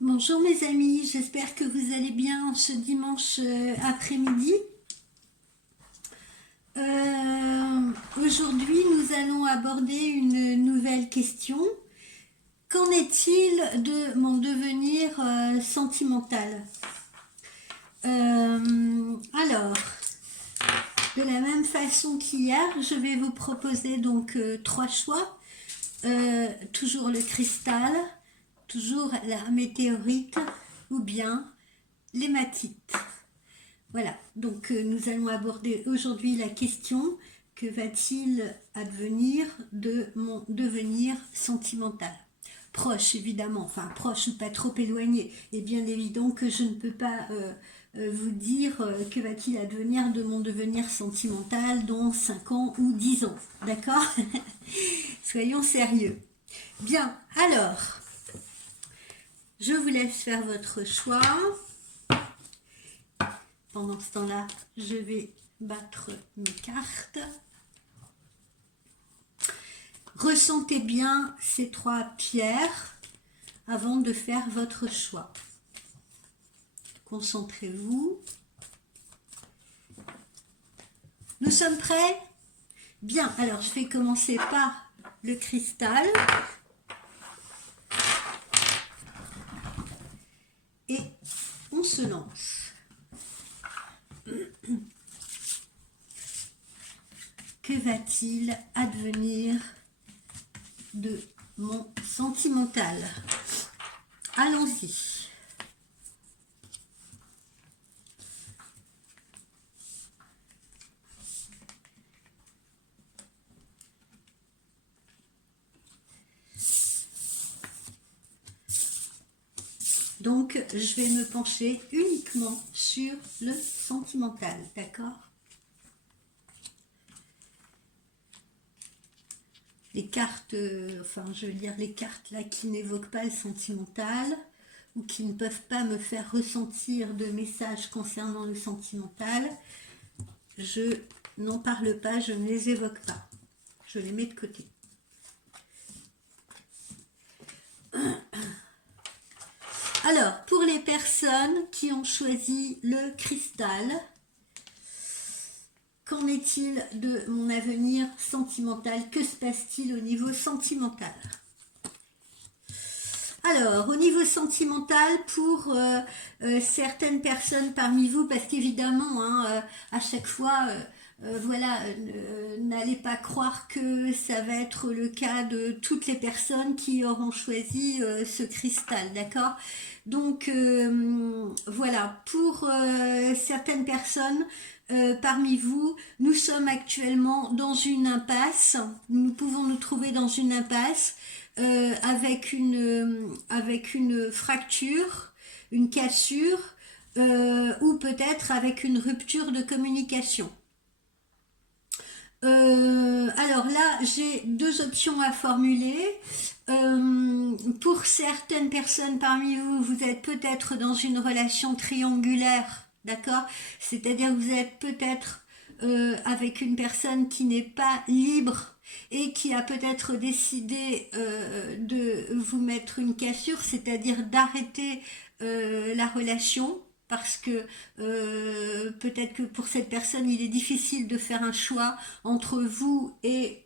Bonjour mes amis, j'espère que vous allez bien ce dimanche après-midi. Aujourd'hui, nous allons aborder une nouvelle question. Qu'en est-il de mon devenir sentimental? Alors, de la même façon qu'hier, je vais vous proposer donc trois choix. Toujours le cristal, toujours la météorite ou bien l'hématite. Voilà, donc nous allons aborder aujourd'hui la question: que va-t-il advenir de mon devenir sentimental? Proche évidemment, enfin proche ou pas trop éloigné. Et bien évident que je ne peux pas vous dire que va-t-il advenir de mon devenir sentimental dans 5 ans ou 10 ans. D'accord? Soyons sérieux. Bien, alors, je vous laisse faire votre choix. Pendant ce temps-là, je vais battre mes cartes. Ressentez bien ces trois pierres avant de faire votre choix. Concentrez-vous. Nous sommes prêts? Bien, alors je vais commencer par le cristal. Et on se lance. Que va-t-il advenir de mon sentimental? Allons-y. Donc, je vais me pencher uniquement sur le sentimental, d'accord? Les cartes, enfin, je veux dire les cartes là qui n'évoquent pas le sentimental ou qui ne peuvent pas me faire ressentir de messages concernant le sentimental, je n'en parle pas, je ne les évoque pas. Je les mets de côté. Alors, pour les personnes qui ont choisi le cristal, qu'en est-il de mon avenir sentimental? Que se passe-t-il au niveau sentimental? Alors, au niveau sentimental, pour certaines personnes parmi vous, parce qu'évidemment, hein, à chaque fois, voilà, n'allez pas croire que ça va être le cas de toutes les personnes qui auront choisi ce cristal, d'accord? Donc, voilà, pour certaines personnes parmi vous, nous sommes actuellement dans une impasse, nous pouvons nous trouver dans une impasse avec une fracture, une cassure, ou peut-être avec une rupture de communication. Alors là, j'ai deux options à formuler. Pour certaines personnes parmi vous, vous êtes peut-être dans une relation triangulaire, d'accord? C'est-à-dire que vous êtes peut-être avec une personne qui n'est pas libre et qui a peut-être décidé de vous mettre une cassure, c'est-à-dire d'arrêter la relation, parce que peut-être que pour cette personne, il est difficile de faire un choix entre vous et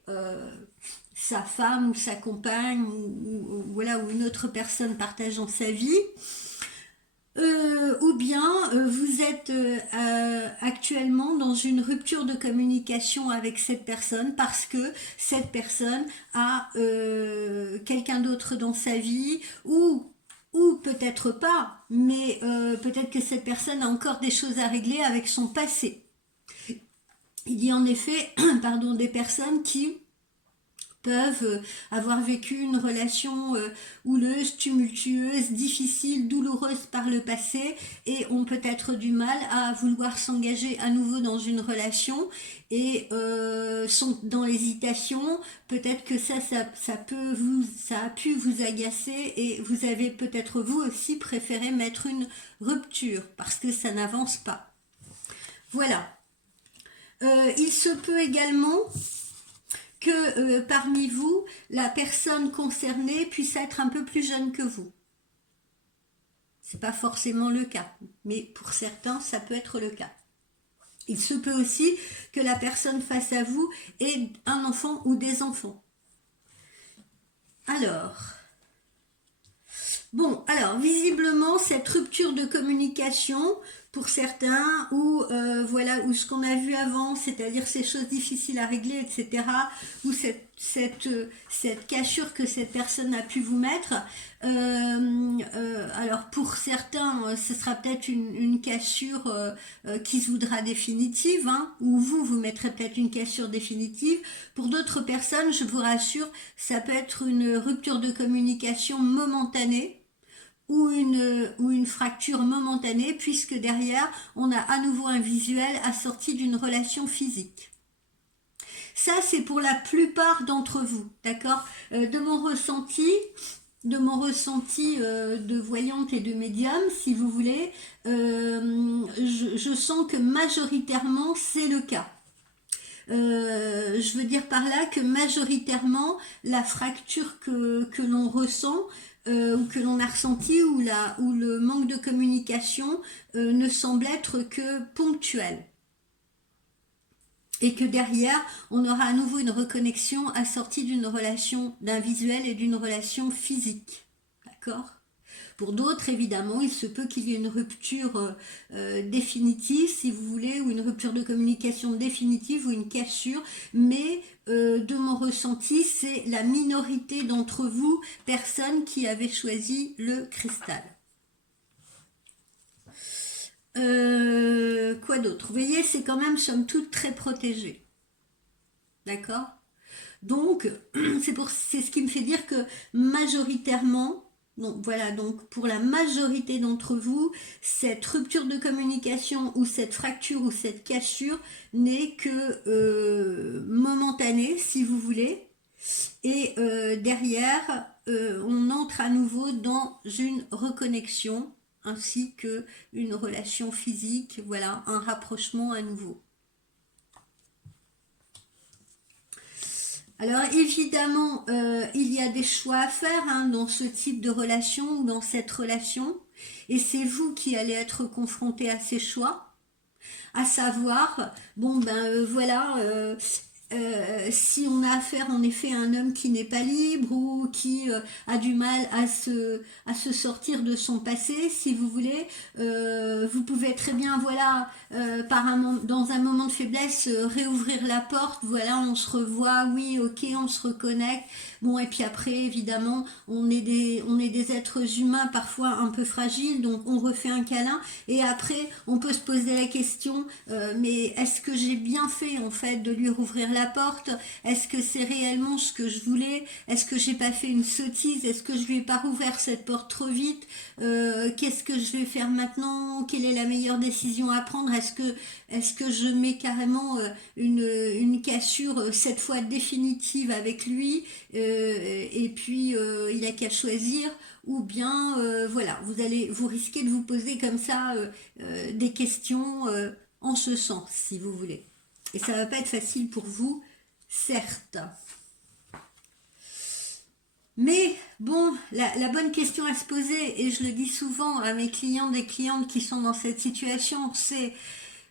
sa femme ou sa compagne voilà, ou une autre personne partageant sa vie. Ou bien vous êtes actuellement dans une rupture de communication avec cette personne parce que cette personne a quelqu'un d'autre dans sa vie, ou peut-être pas, mais peut-être que cette personne a encore des choses à régler avec son passé. Il y a en effet pardon, des personnes qui peuvent avoir vécu une relation houleuse, tumultueuse, difficile, douloureuse par le passé et ont peut-être du mal à vouloir s'engager à nouveau dans une relation et sont dans l'hésitation. Peut-être que ça a pu vous agacer et vous avez peut-être vous aussi préféré mettre une rupture parce que ça n'avance pas. Voilà. Il se peut également que parmi vous, la personne concernée puisse être un peu plus jeune que vous. C'est pas forcément le cas, mais pour certains, ça peut être le cas. Il se peut aussi que la personne face à vous ait un enfant ou des enfants. Alors, visiblement, cette rupture de communication, pour certains, ou ou ce qu'on a vu avant, c'est-à-dire ces choses difficiles à régler, etc., ou cette cassure que cette personne a pu vous mettre, alors pour certains, ce sera peut-être une cassure qui se voudra définitive, hein, ou vous mettrez peut-être une cassure définitive. Pour d'autres personnes, je vous rassure, ça peut être une rupture de communication momentanée, ou une fracture momentanée, puisque derrière, on a à nouveau un visuel assorti d'une relation physique. Ça, c'est pour la plupart d'entre vous, d'accord. De mon ressenti de voyante et de médium, si vous voulez, je sens que majoritairement, c'est le cas. Je veux dire par là que majoritairement la fracture que l'on ressent ou que l'on a ressenti ou le manque de communication ne semble être que ponctuel, et que derrière on aura à nouveau une reconnexion assortie d'une relation, d'un visuel et d'une relation physique, d'accord. Pour d'autres, évidemment, il se peut qu'il y ait une rupture définitive, si vous voulez, ou une rupture de communication définitive, ou une cassure, mais de mon ressenti, c'est la minorité d'entre vous, personnes qui avaient choisi le cristal. Quoi d'autre? Vous voyez, c'est quand même, somme toute, très protégé. D'accord? Donc, c'est ce qui me fait dire que majoritairement, donc voilà, donc pour la majorité d'entre vous, cette rupture de communication ou cette fracture ou cette cassure n'est que momentanée, si vous voulez. Et derrière, on entre à nouveau dans une reconnexion ainsi que une relation physique, voilà, un rapprochement à nouveau. Alors évidemment, il y a des choix à faire, hein, dans ce type de relation ou dans cette relation, et c'est vous qui allez être confronté à ces choix, à savoir, si on a affaire en effet à un homme qui n'est pas libre ou qui a du mal à se sortir de son passé, si vous voulez, vous pouvez très bien, voilà, dans un moment de faiblesse, réouvrir la porte, voilà, on se revoit, oui, ok, on se reconnecte. Bon, et puis après, évidemment, on est des êtres humains parfois un peu fragiles, donc on refait un câlin, et après, on peut se poser la question, mais est-ce que j'ai bien fait, en fait, de lui rouvrir la porte? Est-ce que c'est réellement ce que je voulais? Est-ce que j'ai pas fait une sottise? Est-ce que je lui ai pas rouvert cette porte trop vite? Qu'est-ce que je vais faire maintenant? Quelle est la meilleure décision à prendre? Est-ce que je mets carrément une cassure cette fois définitive avec lui, et puis il a qu'à choisir, ou bien voilà, vous risquez de vous poser comme ça des questions en ce sens, si vous voulez. Et ça va pas être facile pour vous, certes. Mais bon, la bonne question à se poser, et je le dis souvent à mes clients, des clientes qui sont dans cette situation, c'est: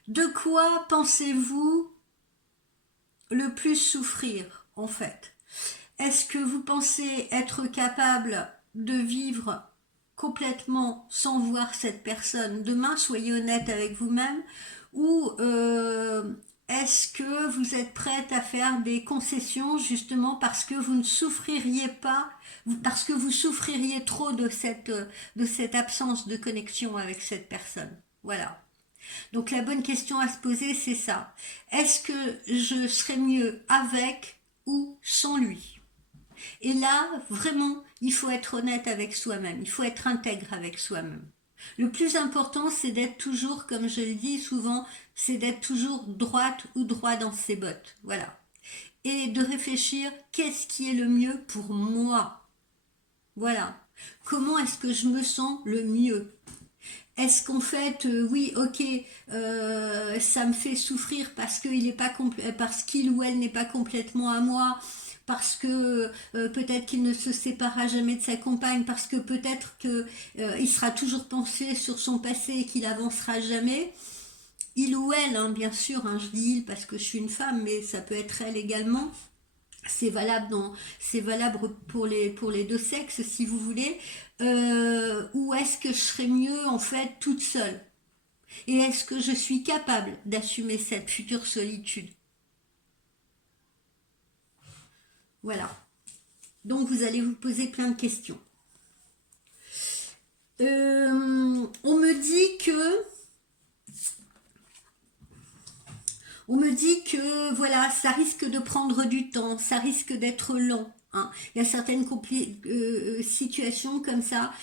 de quoi pensez-vous le plus souffrir, en fait? Est-ce que vous pensez être capable de vivre complètement sans voir cette personne demain? Soyez honnête avec vous-même. Ou est-ce que vous êtes prête à faire des concessions, justement parce que vous ne souffririez pas, parce que vous souffririez trop de cette absence de connexion avec cette personne? Voilà. Donc la bonne question à se poser, c'est ça. Est-ce que je serais mieux avec ou sans lui? Et là, vraiment, il faut être honnête avec soi-même, il faut être intègre avec soi-même. Le plus important, c'est d'être toujours, comme je le dis souvent, c'est d'être toujours droite ou droit dans ses bottes. Voilà. Et de réfléchir, qu'est-ce qui est le mieux pour moi? Voilà. Comment est-ce que je me sens le mieux? Est-ce qu'en fait, oui, ok, ça me fait souffrir parce qu'il ou elle n'est pas complètement à moi, parce que peut-être qu'il ne se séparera jamais de sa compagne, parce que peut-être que il sera toujours pensé sur son passé et qu'il avancera jamais. Il ou elle, hein, bien sûr, hein, je dis il parce que je suis une femme, mais ça peut être elle également. C'est valable pour les deux sexes, si vous voulez. Ou est-ce que je serais mieux en fait toute seule? Et est-ce que je suis capable d'assumer cette future solitude? Voilà. Donc vous allez vous poser plein de questions. On me dit que voilà, ça risque de prendre du temps, ça risque d'être long. Hein. Il y a certaines situations comme ça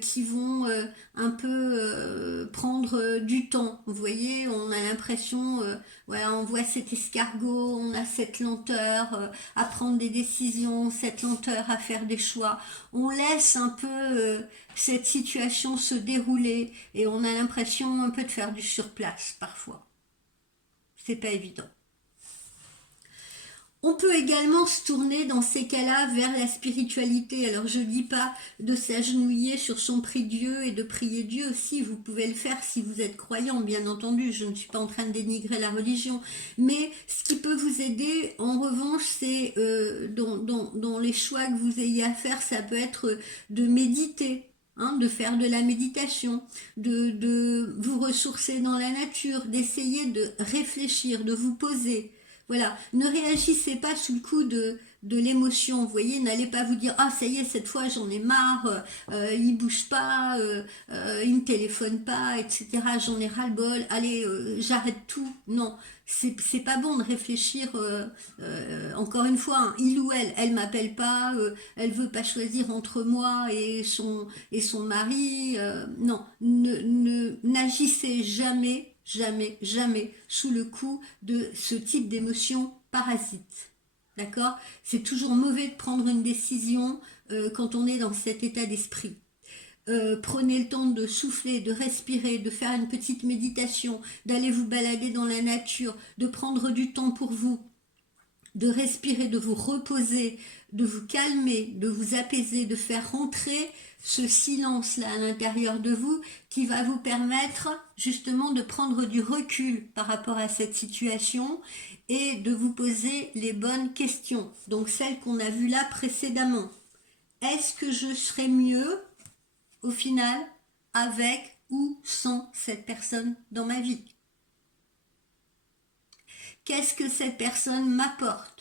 qui vont un peu prendre du temps. Vous voyez, on a l'impression, voilà, on voit cet escargot, on a cette lenteur à prendre des décisions, cette lenteur à faire des choix. On laisse un peu cette situation se dérouler et on a l'impression un peu de faire du surplace parfois. C'est pas évident. On peut également se tourner dans ces cas-là vers la spiritualité. Alors je dis pas de s'agenouiller sur son prie-dieu et de prier Dieu aussi. Vous pouvez le faire si vous êtes croyant, bien entendu. Je ne suis pas en train de dénigrer la religion. Mais ce qui peut vous aider, en revanche, c'est dans les choix que vous ayez à faire, ça peut être de méditer. Hein, de faire de la méditation, de vous ressourcer dans la nature, d'essayer de réfléchir, de vous poser. Voilà, ne réagissez pas sous le coup de l'émotion, vous voyez, n'allez pas vous dire « Ah, ça y est, cette fois j'en ai marre, il bouge pas, il me téléphone pas, etc. J'en ai ras-le-bol, allez, j'arrête tout. » Non, c'est pas bon de réfléchir, encore une fois, hein, il ou elle m'appelle pas, elle veut pas choisir entre moi et son mari, non, n'agissez jamais, jamais, jamais sous le coup de ce type d'émotion parasite. D'accord? C'est toujours mauvais de prendre une décision quand on est dans cet état d'esprit. Prenez le temps de souffler, de respirer, de faire une petite méditation, d'aller vous balader dans la nature, de prendre du temps pour vous, de respirer, de vous reposer, de vous calmer, de vous apaiser, de faire rentrer ce silence-là à l'intérieur de vous qui va vous permettre justement de prendre du recul par rapport à cette situation et de vous poser les bonnes questions. Donc celles qu'on a vues là précédemment. Est-ce que je serais mieux au final avec ou sans cette personne dans ma vie? Qu'est-ce que cette personne m'apporte?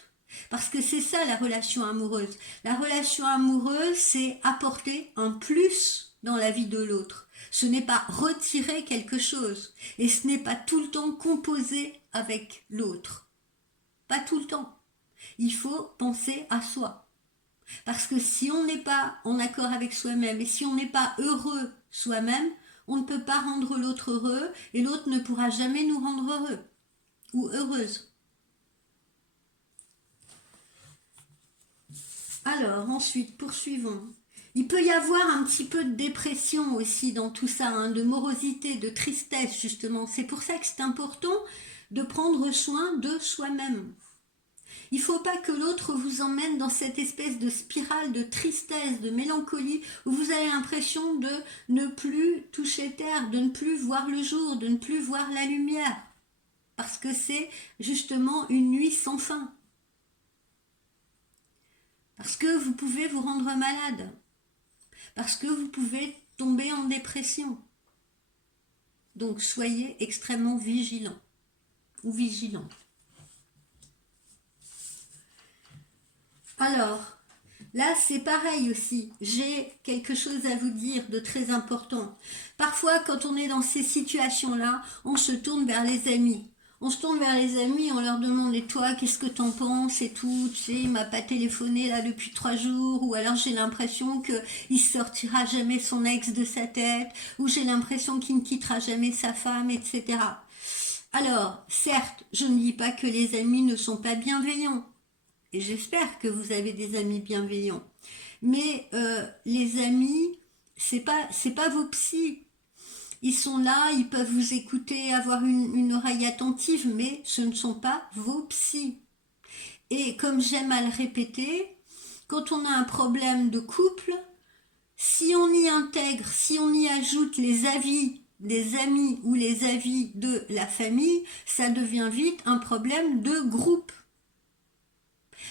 Parce que c'est ça la relation amoureuse. La relation amoureuse, c'est apporter un plus dans la vie de l'autre. Ce n'est pas retirer quelque chose. Et ce n'est pas tout le temps composer avec l'autre. Pas tout le temps. Il faut penser à soi. Parce que si on n'est pas en accord avec soi-même et si on n'est pas heureux soi-même, on ne peut pas rendre l'autre heureux et l'autre ne pourra jamais nous rendre heureux ou heureuse. Alors, ensuite, poursuivons. Il peut y avoir un petit peu de dépression aussi dans tout ça, hein, de morosité, de tristesse justement. C'est pour ça que c'est important de prendre soin de soi-même. Il ne faut pas que l'autre vous emmène dans cette espèce de spirale de tristesse, de mélancolie, où vous avez l'impression de ne plus toucher terre, de ne plus voir le jour, de ne plus voir la lumière. Parce que c'est justement une nuit sans fin. Parce que vous pouvez vous rendre malade. Parce que vous pouvez tomber en dépression. Donc soyez extrêmement vigilants ou vigilants. Alors, là c'est pareil aussi, j'ai quelque chose à vous dire de très important. Parfois quand on est dans ces situations-là, on se tourne vers les amis. On se tourne vers les amis, on leur demande et toi qu'est-ce que t'en penses et tout, tu sais, il m'a pas téléphoné là depuis 3 jours, ou alors j'ai l'impression qu'il sortira jamais son ex de sa tête, ou j'ai l'impression qu'il ne quittera jamais sa femme, etc. Alors, certes, je ne dis pas que les amis ne sont pas bienveillants, et j'espère que vous avez des amis bienveillants, mais les amis, c'est pas vos psys. Ils sont là, ils peuvent vous écouter, avoir une oreille attentive, mais ce ne sont pas vos psys. Et comme j'aime à le répéter, quand on a un problème de couple, si on y intègre, si on y ajoute les avis des amis ou les avis de la famille, ça devient vite un problème de groupe.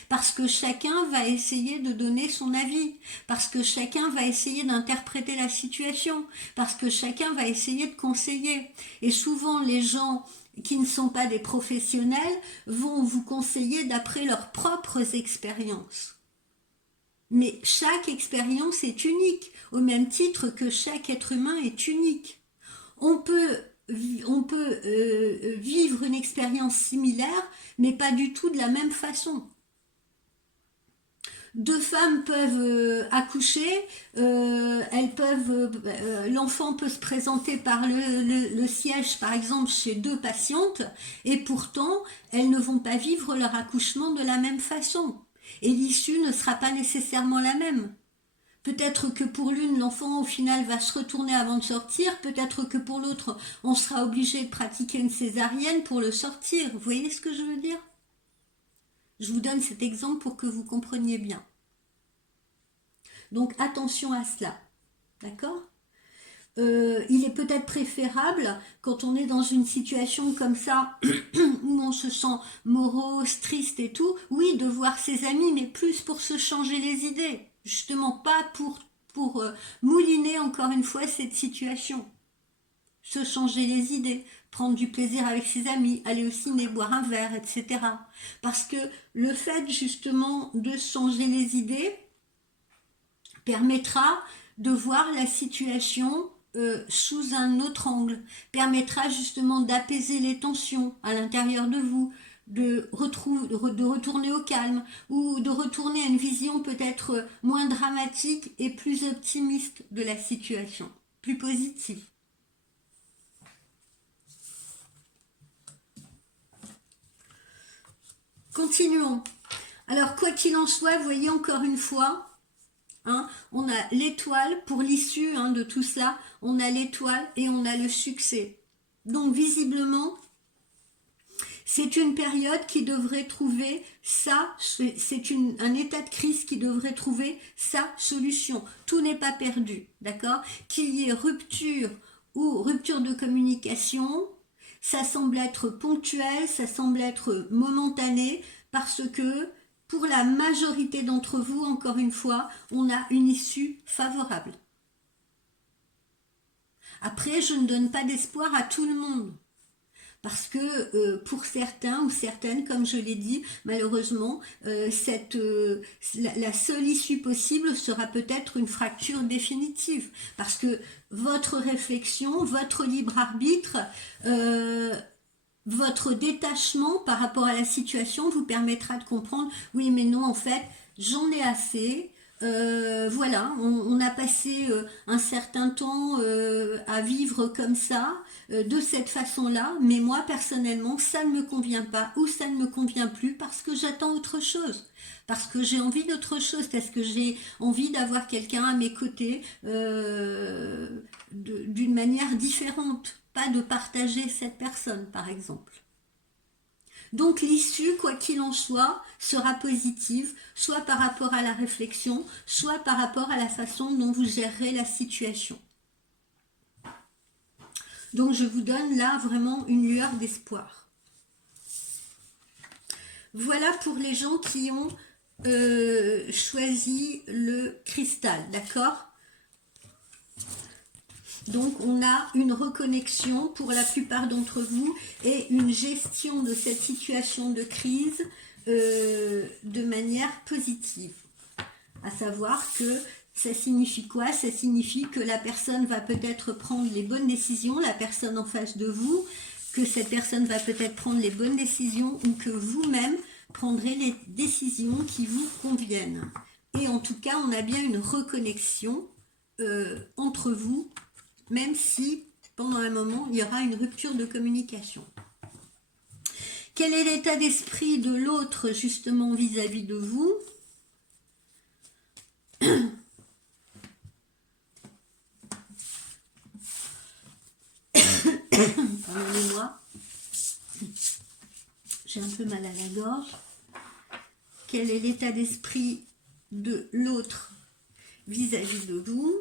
Parce que chacun va essayer de donner son avis, parce que chacun va essayer d'interpréter la situation, parce que chacun va essayer de conseiller. Et souvent, les gens qui ne sont pas des professionnels vont vous conseiller d'après leurs propres expériences. Mais chaque expérience est unique, au même titre que chaque être humain est unique. On peut vivre une expérience similaire, mais pas du tout de la même façon. Deux femmes peuvent accoucher, l'enfant peut se présenter par le siège, par exemple, chez deux patientes, et pourtant, elles ne vont pas vivre leur accouchement de la même façon. Et l'issue ne sera pas nécessairement la même. Peut-être que pour l'une, l'enfant au final va se retourner avant de sortir, peut-être que pour l'autre, on sera obligé de pratiquer une césarienne pour le sortir. Vous voyez ce que je veux dire? Je vous donne cet exemple pour que vous compreniez bien. Donc attention à cela, d'accord? Il est peut-être préférable, quand on est dans une situation comme ça, où on se sent morose, triste et tout, oui, de voir ses amis, mais plus pour se changer les idées. Justement, pas pour mouliner encore une fois cette situation. Se changer les idées, prendre du plaisir avec ses amis, aller au ciné, boire un verre, etc. Parce que le fait justement de changer les idées permettra de voir la situation sous un autre angle, permettra justement d'apaiser les tensions à l'intérieur de vous, de retourner au calme ou de retourner à une vision peut-être moins dramatique et plus optimiste de la situation, plus positive. Continuons. Alors, quoi qu'il en soit, voyez encore une fois, hein, on a l'étoile pour l'issue de tout cela, on a l'étoile et on a le succès. Donc, visiblement, c'est une période qui devrait trouver un état de crise qui devrait trouver sa solution. Tout n'est pas perdu, d'accord? Qu'il y ait rupture ou rupture de communication, ça semble être ponctuel, ça semble être momentané, parce que pour la majorité d'entre vous, encore une fois, on a une issue favorable. Après, je ne donne pas d'espoir à tout le monde. Parce que pour certains ou certaines, comme je l'ai dit, malheureusement, la seule issue possible sera peut-être une fracture définitive. Parce que votre réflexion, votre libre arbitre, votre détachement par rapport à la situation vous permettra de comprendre, oui mais non, en fait, j'en ai assez. Voilà, on a passé un certain temps à vivre comme ça, de cette façon-là, mais moi personnellement, ça ne me convient pas ou ça ne me convient plus parce que j'attends autre chose, parce que j'ai envie d'autre chose, parce que j'ai envie d'avoir quelqu'un à mes côtés d'une manière différente, pas de partager cette personne par exemple. Donc l'issue, quoi qu'il en soit, sera positive, soit par rapport à la réflexion, soit par rapport à la façon dont vous gérerez la situation. Donc je vous donne là vraiment une lueur d'espoir. Voilà pour les gens qui ont choisi le cristal, d'accord ? Donc on a une reconnexion pour la plupart d'entre vous et une gestion de cette situation de crise de manière positive. À savoir que ça signifie quoi? Ça signifie que la personne va peut-être prendre les bonnes décisions, la personne en face de vous, que cette personne va peut-être prendre les bonnes décisions ou que vous-même prendrez les décisions qui vous conviennent. Et en tout cas, on a bien une reconnexion entre vous, même si pendant un moment, il y aura une rupture de communication. Quel est l'état d'esprit de l'autre justement vis-à-vis de vous? Pardonnez-moi, j'ai un peu mal à la gorge. quel est l'état d'esprit de l'autre vis-à-vis de vous.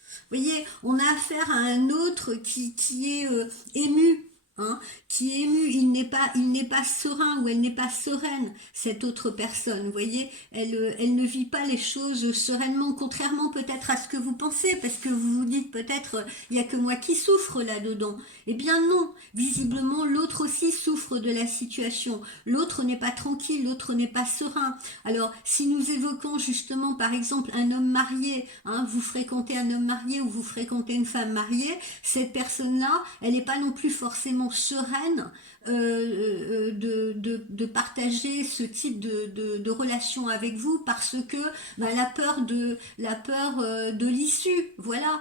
Vous voyez, on a affaire à un autre qui est ému. Hein, qui est ému, il n'est pas serein ou elle n'est pas sereine, cette autre personne, vous voyez, elle ne vit pas les choses sereinement, contrairement peut-être à ce que vous pensez, parce que vous vous dites peut-être, il n'y a que moi qui souffre là-dedans. Eh bien non, visiblement l'autre aussi souffre de la situation, l'autre n'est pas tranquille, l'autre n'est pas serein. Alors, si nous évoquons justement par exemple un homme marié, hein, vous fréquentez un homme marié ou vous fréquentez une femme mariée, cette personne-là, elle n'est pas non plus forcément sereine de partager ce type de relation avec vous parce que la peur de l'issue, voilà.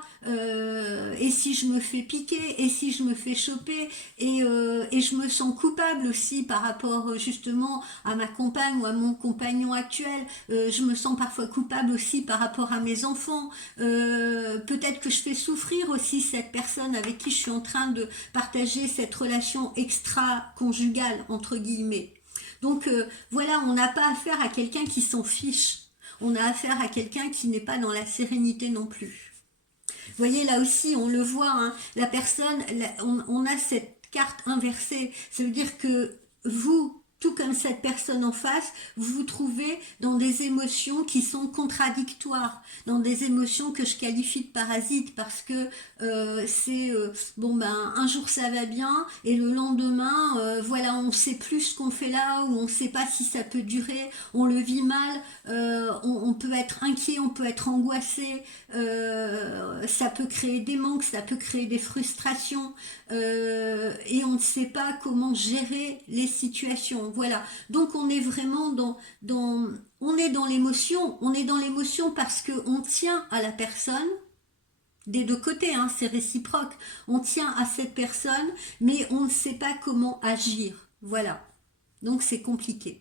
Et si je me fais piquer, et si je me fais choper, et je me sens coupable aussi par rapport justement à ma compagne ou à mon compagnon actuel, je me sens parfois coupable aussi par rapport à mes enfants, peut-être que je fais souffrir aussi cette personne avec qui je suis en train de partager cette relation extra-conjugale, entre guillemets. Donc voilà, on n'a pas affaire à quelqu'un qui s'en fiche, on a affaire à quelqu'un qui n'est pas dans la sérénité non plus. Vous voyez, là aussi, on le voit, hein, la personne, on a cette carte inversée, ça veut dire que vous, tout comme cette personne en face, vous vous trouvez dans des émotions qui sont contradictoires, dans des émotions que je qualifie de parasites parce que c'est un jour ça va bien et le lendemain voilà, on sait plus ce qu'on fait là ou on sait pas si ça peut durer, on le vit mal, on peut être inquiet, on peut être angoissé, ça peut créer des manques, ça peut créer des frustrations et on ne sait pas comment gérer les situations. Voilà, donc on est vraiment on est dans l'émotion parce que on tient à la personne des deux côtés, hein, c'est réciproque. On tient à cette personne, mais on ne sait pas comment agir. Voilà, donc c'est compliqué.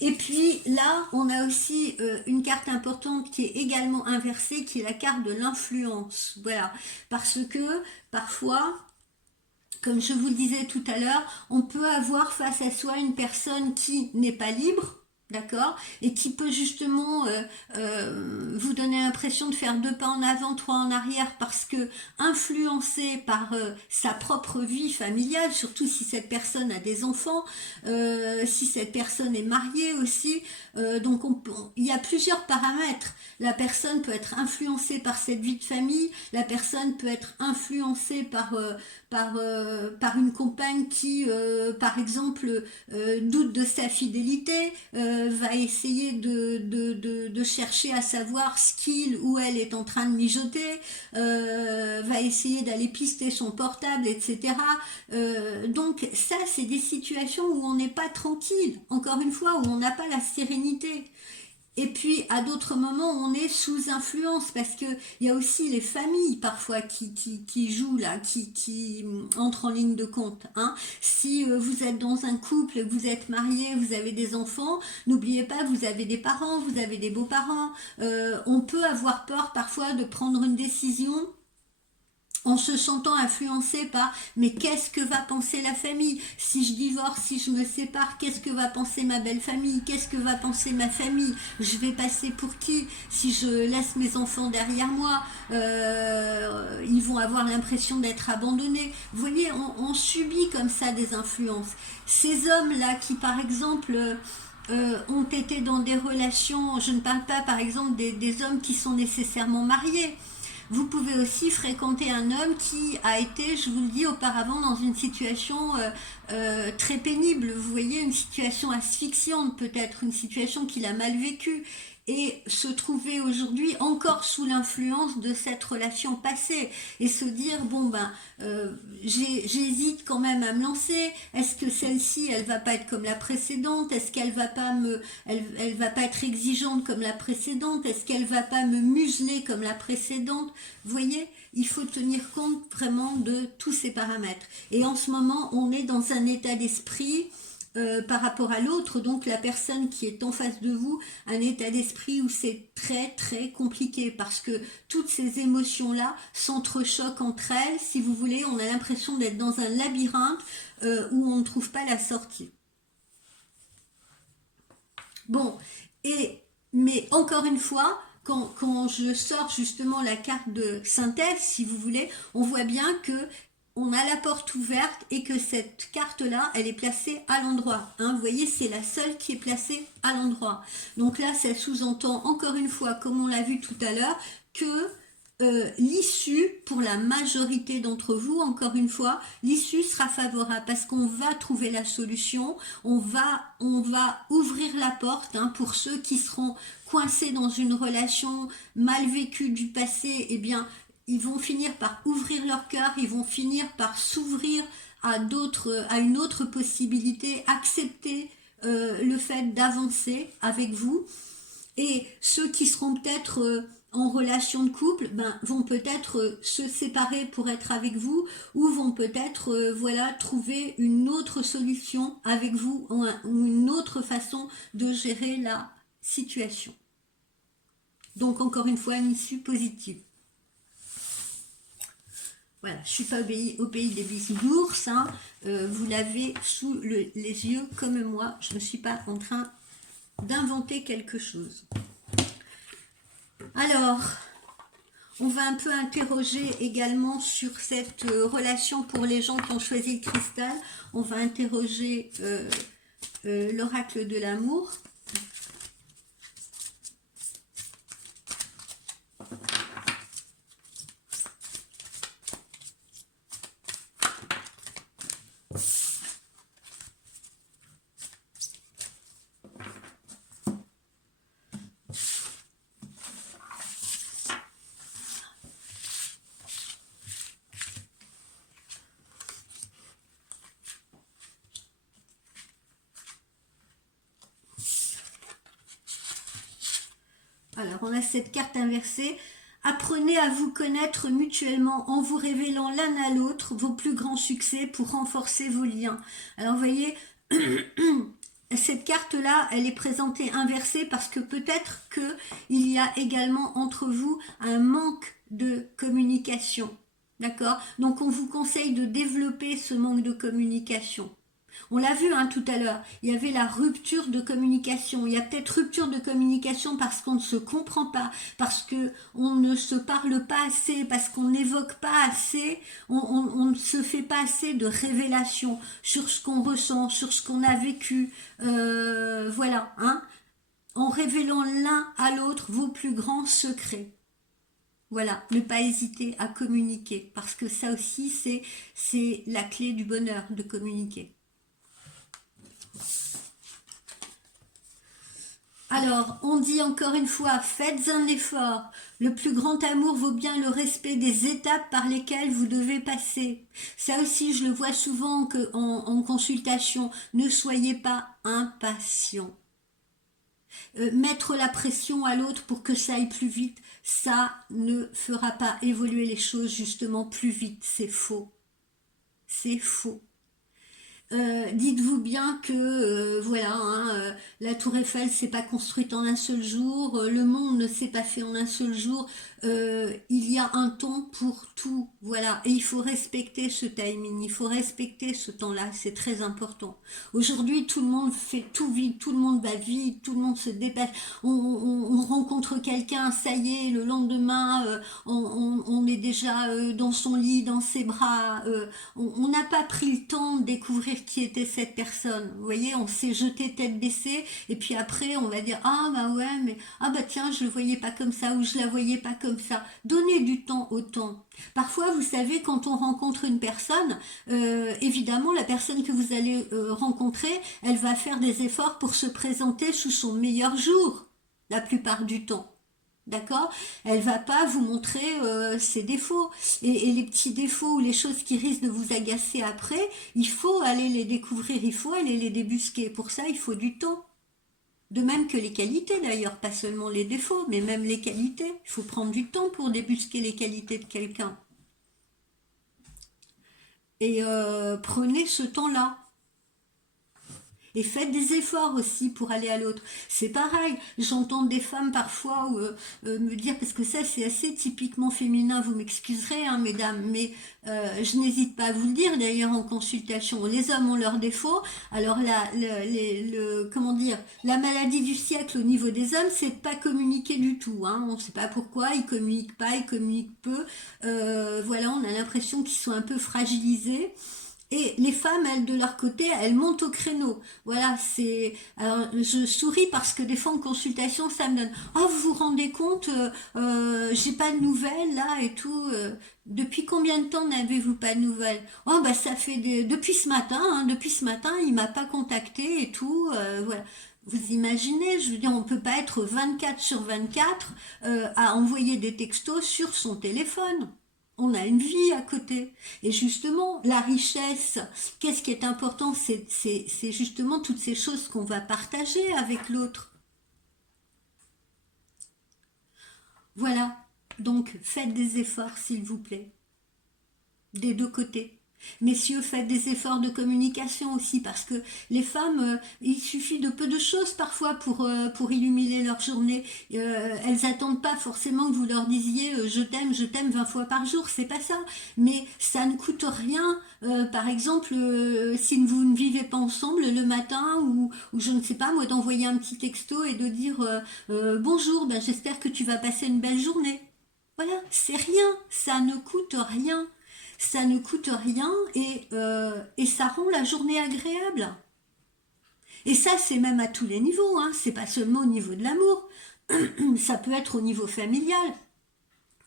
Et puis là, on a aussi une carte importante qui est également inversée, qui est la carte de l'influence. Voilà, parce que parfois, comme je vous le disais tout à l'heure, on peut avoir face à soi une personne qui n'est pas libre, d'accord, et qui peut justement vous donner l'impression de faire 2 pas en avant, 3 en arrière, parce que influencé par sa propre vie familiale, surtout si cette personne a des enfants, si cette personne est mariée aussi, donc il y a plusieurs paramètres. La personne peut être influencée par cette vie de famille, la personne peut être influencée par une compagne qui, par exemple, doute de sa fidélité, va essayer de chercher à savoir ce qu'il ou elle est en train de mijoter, va essayer d'aller pister son portable, etc. Donc ça, c'est des situations où on n'est pas tranquille, encore une fois, où on n'a pas la sérénité. Et puis à d'autres moments on est sous influence parce que il y a aussi les familles parfois qui jouent là, qui entrent en ligne de compte. Hein. Si vous êtes dans un couple, vous êtes marié, vous avez des enfants, n'oubliez pas vous avez des parents, vous avez des beaux-parents. On peut avoir peur parfois de prendre une décision en se sentant influencé par mais qu'est-ce que va penser la famille si je divorce, si je me sépare, qu'est-ce que va penser ma belle famille, qu'est-ce que va penser ma famille, je vais passer pour qui si je laisse mes enfants derrière moi, ils vont avoir l'impression d'être abandonnés. Vous voyez, on subit comme ça des influences. Ces hommes-là qui par exemple ont été dans des relations, je ne parle pas par exemple des hommes qui sont nécessairement mariés. Vous pouvez aussi fréquenter un homme qui a été, je vous le dis auparavant, dans une situation très pénible. Vous voyez, une situation asphyxiante peut-être, une situation qu'il a mal vécue. Et se trouver aujourd'hui encore sous l'influence de cette relation passée et se dire j'hésite quand même à me lancer, est-ce que celle-ci elle va pas être comme la précédente, est-ce qu'elle va pas elle va pas être exigeante comme la précédente, est-ce qu'elle va pas me museler comme la précédente. Vous voyez, il faut tenir compte vraiment de tous ces paramètres et en ce moment on est dans un état d'esprit par rapport à l'autre, donc la personne qui est en face de vous, un état d'esprit où c'est très très compliqué parce que toutes ces émotions-là s'entrechoquent entre elles, si vous voulez, on a l'impression d'être dans un labyrinthe où on ne trouve pas la sortie. Bon, mais encore une fois, quand je sors justement la carte de synthèse, si vous voulez, on voit bien que on a la porte ouverte et que cette carte-là, elle est placée à l'endroit. Hein, vous voyez, c'est la seule qui est placée à l'endroit. Donc là, ça sous-entend encore une fois, comme on l'a vu tout à l'heure, que l'issue, pour la majorité d'entre vous, encore une fois, l'issue sera favorable parce qu'on va trouver la solution, on va ouvrir la porte, hein, pour ceux qui seront coincés dans une relation mal vécue du passé. Eh bien, ils vont finir par ouvrir leur cœur, ils vont finir par s'ouvrir à d'autres, à une autre possibilité, accepter le fait d'avancer avec vous. Et ceux qui seront peut-être en relation de couple, ben, vont peut-être se séparer pour être avec vous, ou vont peut-être voilà, trouver une autre solution avec vous, ou une autre façon de gérer la situation. Donc encore une fois, une issue positive. Voilà, je ne suis pas au pays des bisounours, hein. Vous l'avez sous les yeux comme moi, je ne suis pas en train d'inventer quelque chose. Alors, on va un peu interroger également sur cette relation pour les gens qui ont choisi le cristal. On va interroger l'oracle de l'amour. Alors, on a cette carte inversée. Apprenez à vous connaître mutuellement en vous révélant l'un à l'autre vos plus grands succès pour renforcer vos liens. Alors, vous voyez, cette carte-là, elle est présentée inversée parce que peut-être qu'il y a également entre vous un manque de communication. D'accord? Donc, on vous conseille de développer ce manque de communication. On l'a vu, hein, tout à l'heure, il y avait la rupture de communication. Il y a peut-être rupture de communication parce qu'on ne se comprend pas, parce qu'on ne se parle pas assez, parce qu'on n'évoque pas assez, on ne se fait pas assez de révélations sur ce qu'on ressent, sur ce qu'on a vécu. Voilà, hein, en révélant l'un à l'autre vos plus grands secrets. Voilà, ne pas hésiter à communiquer, parce que ça aussi, c'est la clé du bonheur, de communiquer. Alors, on dit encore une fois, faites un effort. Le plus grand amour vaut bien le respect des étapes par lesquelles vous devez passer. Ça aussi, je le vois souvent en consultation. Ne soyez pas impatient. Mettre la pression à l'autre pour que ça aille plus vite, ça ne fera pas évoluer les choses justement plus vite. C'est faux. C'est faux. Dites-vous bien que voilà, hein, la tour Eiffel s'est pas construite en un seul jour, le monde ne s'est pas fait en un seul jour, il y a un temps pour tout, voilà, et il faut respecter ce timing, il faut respecter ce temps-là, c'est très important. Aujourd'hui, tout le monde fait tout vite, tout le monde va vite, tout le monde se dépêche, on rencontre quelqu'un, ça y est, le lendemain, on est déjà dans son lit, dans ses bras, on n'a pas pris le temps de découvrir qui était cette personne. Vous voyez, on s'est jeté tête baissée et puis après on va dire ah bah ouais mais ah bah tiens je le voyais pas comme ça ou je la voyais pas comme ça. Donnez du temps au temps. Parfois vous savez quand on rencontre une personne, évidemment la personne que vous allez rencontrer, elle va faire des efforts pour se présenter sous son meilleur jour la plupart du temps. D'accord? Elle va pas vous montrer ses défauts. Et les petits défauts ou les choses qui risquent de vous agacer après, il faut aller les découvrir, il faut aller les débusquer. Pour ça, il faut du temps. De même que les qualités d'ailleurs, pas seulement les défauts, mais même les qualités. Il faut prendre du temps pour débusquer les qualités de quelqu'un. Et prenez ce temps-là. Et faites des efforts aussi pour aller à l'autre. C'est pareil, j'entends des femmes parfois me dire, parce que ça c'est assez typiquement féminin, vous m'excuserez hein, mesdames, mais je n'hésite pas à vous le dire d'ailleurs en consultation, les hommes ont leurs défauts, alors comment dire, la maladie du siècle au niveau des hommes, c'est de pas communiquer du tout, hein, on ne sait pas pourquoi, ils communiquent pas, ils communiquent peu, voilà, on a l'impression qu'ils sont un peu fragilisés. Et les femmes, elles, de leur côté, elles montent au créneau. Voilà, c'est... Alors, je souris parce que des fois, en consultation, ça me donne... Oh, vous vous rendez compte, j'ai pas de nouvelles, là, et tout. Depuis combien de temps n'avez-vous pas de nouvelles? Oh, bah, ça fait depuis ce matin, hein, depuis ce matin, il m'a pas contacté et tout. Voilà. Vous imaginez, je veux dire, on peut pas être 24 sur 24 à envoyer des textos sur son téléphone. On a une vie à côté. Et justement, la richesse, qu'est-ce qui est important? C'est justement toutes ces choses qu'on va partager avec l'autre. Voilà. Donc, faites des efforts, s'il vous plaît. Des deux côtés. Messieurs, faites des efforts de communication aussi, parce que les femmes, il suffit de peu de choses parfois pour illuminer leur journée. Elles attendent pas forcément que vous leur disiez je t'aime 20 fois par jour, c'est pas ça. Mais ça ne coûte rien. Par exemple, si vous ne vivez pas ensemble le matin, ou je ne sais pas, moi, d'envoyer un petit texto et de dire bonjour, ben, j'espère que tu vas passer une belle journée. Voilà, c'est rien, ça ne coûte rien. Ça ne coûte rien et ça rend la journée agréable. Et ça, c'est même à tous les niveaux, hein. C'est pas seulement au niveau de l'amour, ça peut être au niveau familial.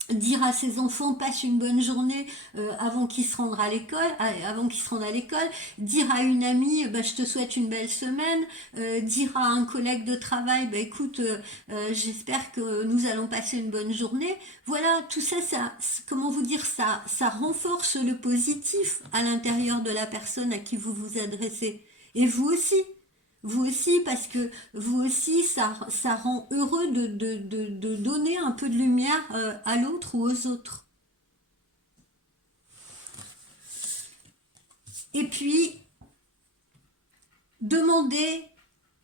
Dire à ses enfants passe une bonne journée avant qu'ils se rendent à l'école, dire à une amie bah, je te souhaite une belle semaine, dire à un collègue de travail bah, écoute j'espère que nous allons passer une bonne journée. Voilà, tout ça, comment vous dire, ça renforce le positif à l'intérieur de la personne à qui vous vous adressez. Et vous aussi. Vous aussi, parce que vous aussi, ça rend heureux de donner un peu de lumière à l'autre ou aux autres. Et puis, demander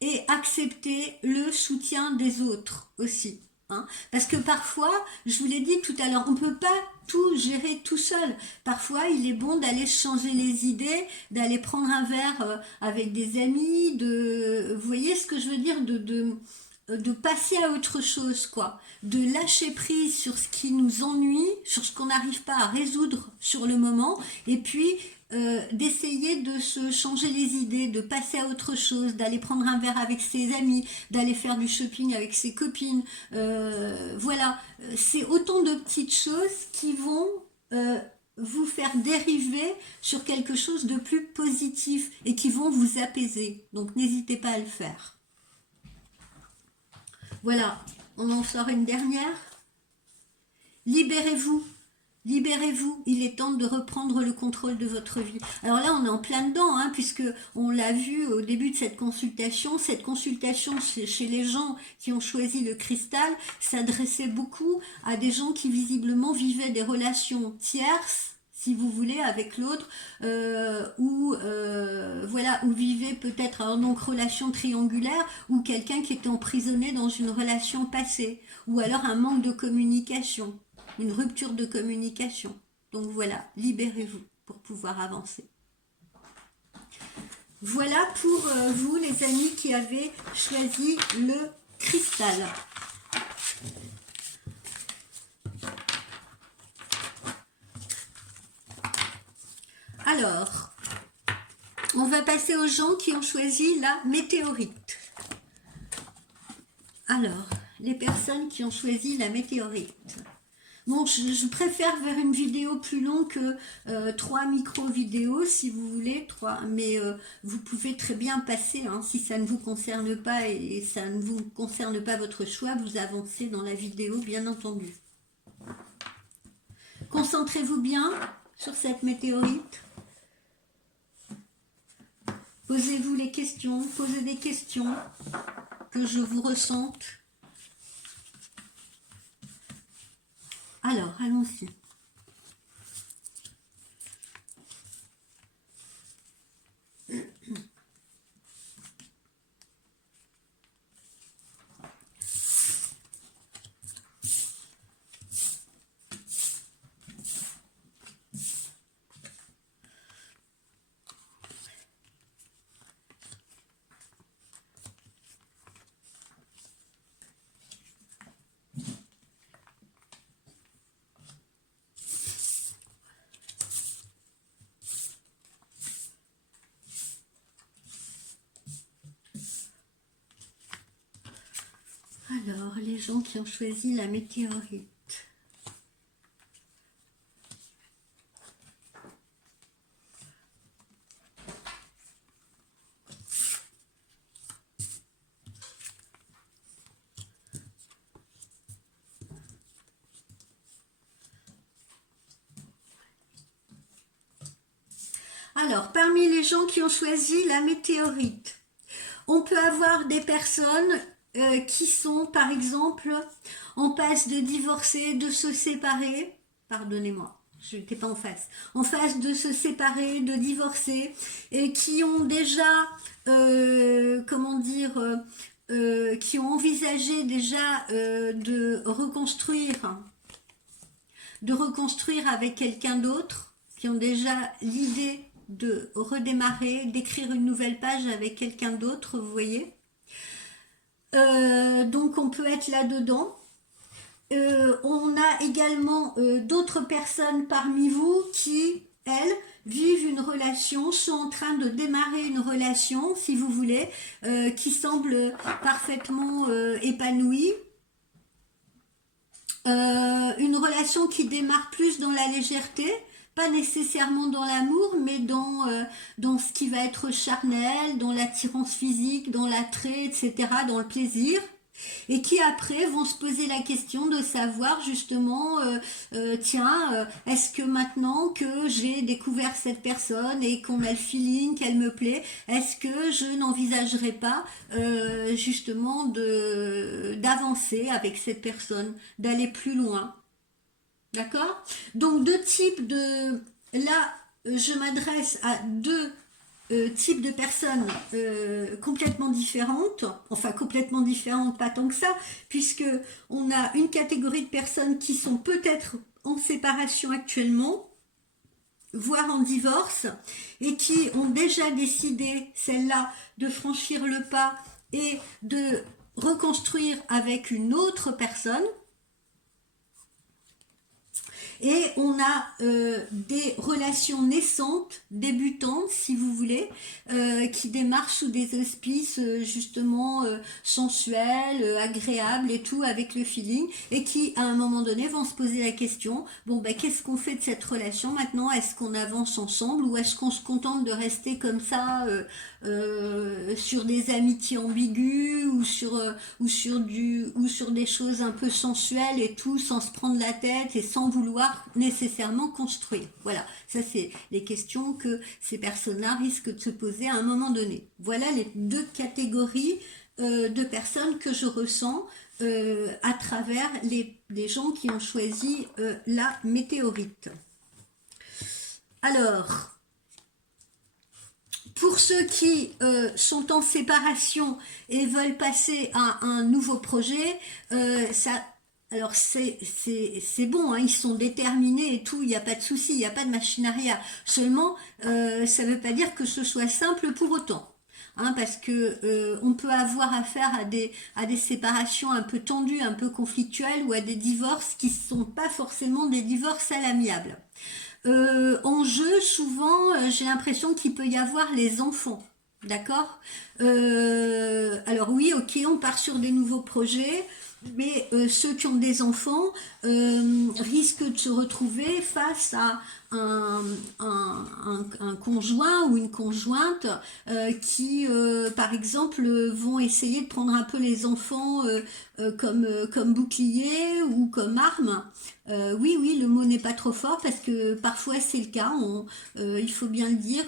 et accepter le soutien des autres aussi. Hein. Parce que parfois, je vous l'ai dit tout à l'heure, on ne peut pas tout gérer tout seul. Parfois, il est bon d'aller changer les idées, d'aller prendre un verre avec des amis, vous voyez ce que je veux dire, de passer à autre chose, quoi. De lâcher prise sur ce qui nous ennuie, sur ce qu'on n'arrive pas à résoudre sur le moment, et puis d'essayer de se changer les idées, de passer à autre chose, d'aller prendre un verre avec ses amis, d'aller faire du shopping avec ses copines. Voilà, c'est autant de petites choses qui vont vous faire dériver sur quelque chose de plus positif et qui vont vous apaiser. Donc n'hésitez pas à le faire. Voilà, on en sort une dernière. Libérez-vous. Libérez-vous, il est temps de reprendre le contrôle de votre vie. Alors là, on est en plein dedans, hein, puisque on l'a vu au début de cette consultation. Cette consultation chez les gens qui ont choisi le cristal s'adressait beaucoup à des gens qui visiblement vivaient des relations tierces, si vous voulez, avec l'autre, voilà, ou vivait peut-être donc relation triangulaire, ou quelqu'un qui était emprisonné dans une relation passée, ou alors un manque de communication. Une rupture de communication. Donc voilà, libérez-vous pour pouvoir avancer. Voilà pour vous les amis qui avez choisi le cristal. Alors, on va passer aux gens qui ont choisi la météorite. Alors, les personnes qui ont choisi la météorite. Bon, je préfère faire une vidéo plus longue que 3 micro-vidéos, si vous voulez, 3, mais vous pouvez très bien passer, hein, si ça ne vous concerne pas et ça ne vous concerne pas votre choix, vous avancez dans la vidéo, bien entendu. Concentrez-vous bien sur cette météorite. Posez-vous les questions, posez des questions, que je vous ressente. Alors, allons-y. Alors, les gens qui ont choisi la météorite. Alors, parmi les gens qui ont choisi la météorite, on peut avoir des personnes qui sont, par exemple, en passe de divorcer, de se séparer. Pardonnez-moi, je n'étais pas en face de se séparer, de divorcer, et qui ont déjà, comment dire, qui ont envisagé déjà de reconstruire avec quelqu'un d'autre, qui ont déjà l'idée de redémarrer, d'écrire une nouvelle page avec quelqu'un d'autre, vous voyez. Donc on peut être là-dedans. On a également d'autres personnes parmi vous qui, elles, vivent une relation, sont en train de démarrer une relation, si vous voulez, qui semble parfaitement épanouie. Une relation qui démarre plus dans la légèreté, pas nécessairement dans l'amour, mais dans ce qui va être charnel, dans l'attirance physique, dans l'attrait, etc., dans le plaisir, et qui après vont se poser la question de savoir justement, est-ce que maintenant que j'ai découvert cette personne et qu'on a le feeling, qu'elle me plaît, est-ce que je n'envisagerais pas justement d'avancer avec cette personne, d'aller plus loin. D'accord? Donc deux types de... Là, je m'adresse à deux types de personnes complètement différentes, enfin complètement différentes, pas tant que ça, puisque on a une catégorie de personnes qui sont peut-être en séparation actuellement, voire en divorce, et qui ont déjà décidé, celles-là, de franchir le pas et de reconstruire avec une autre personne. Et on a des relations naissantes, débutantes si vous voulez, qui démarrent sous des auspices justement sensuels, agréables et tout, avec le feeling, et qui à un moment donné vont se poser la question, bon ben qu'est-ce qu'on fait de cette relation maintenant? Est-ce qu'on avance ensemble ou est-ce qu'on se contente de rester comme ça sur des amitiés ambiguës ou sur des choses un peu sensuelles et tout, sans se prendre la tête et sans vouloir nécessairement construire. Voilà, ça c'est les questions que ces personnes-là risquent de se poser à un moment donné. Voilà les deux catégories de personnes que je ressens à travers les gens qui ont choisi la météorite. Alors, pour ceux qui sont en séparation et veulent passer à un nouveau projet, alors c'est bon, hein, ils sont déterminés et tout, il n'y a pas de souci, il n'y a pas de machine arrière. Seulement, ça ne veut pas dire que ce soit simple pour autant. Hein, parce que on peut avoir affaire à des séparations un peu tendues, un peu conflictuelles, ou à des divorces qui ne sont pas forcément des divorces à l'amiable. En jeu, souvent, j'ai l'impression qu'il peut y avoir les enfants. D'accord. Alors oui, ok, on part sur des nouveaux projets, mais ceux qui ont des enfants risquent de se retrouver face à un conjoint ou une conjointe qui, par exemple, vont essayer de prendre un peu les enfants comme bouclier ou comme arme. Oui, le mot n'est pas trop fort parce que parfois c'est le cas, il faut bien le dire.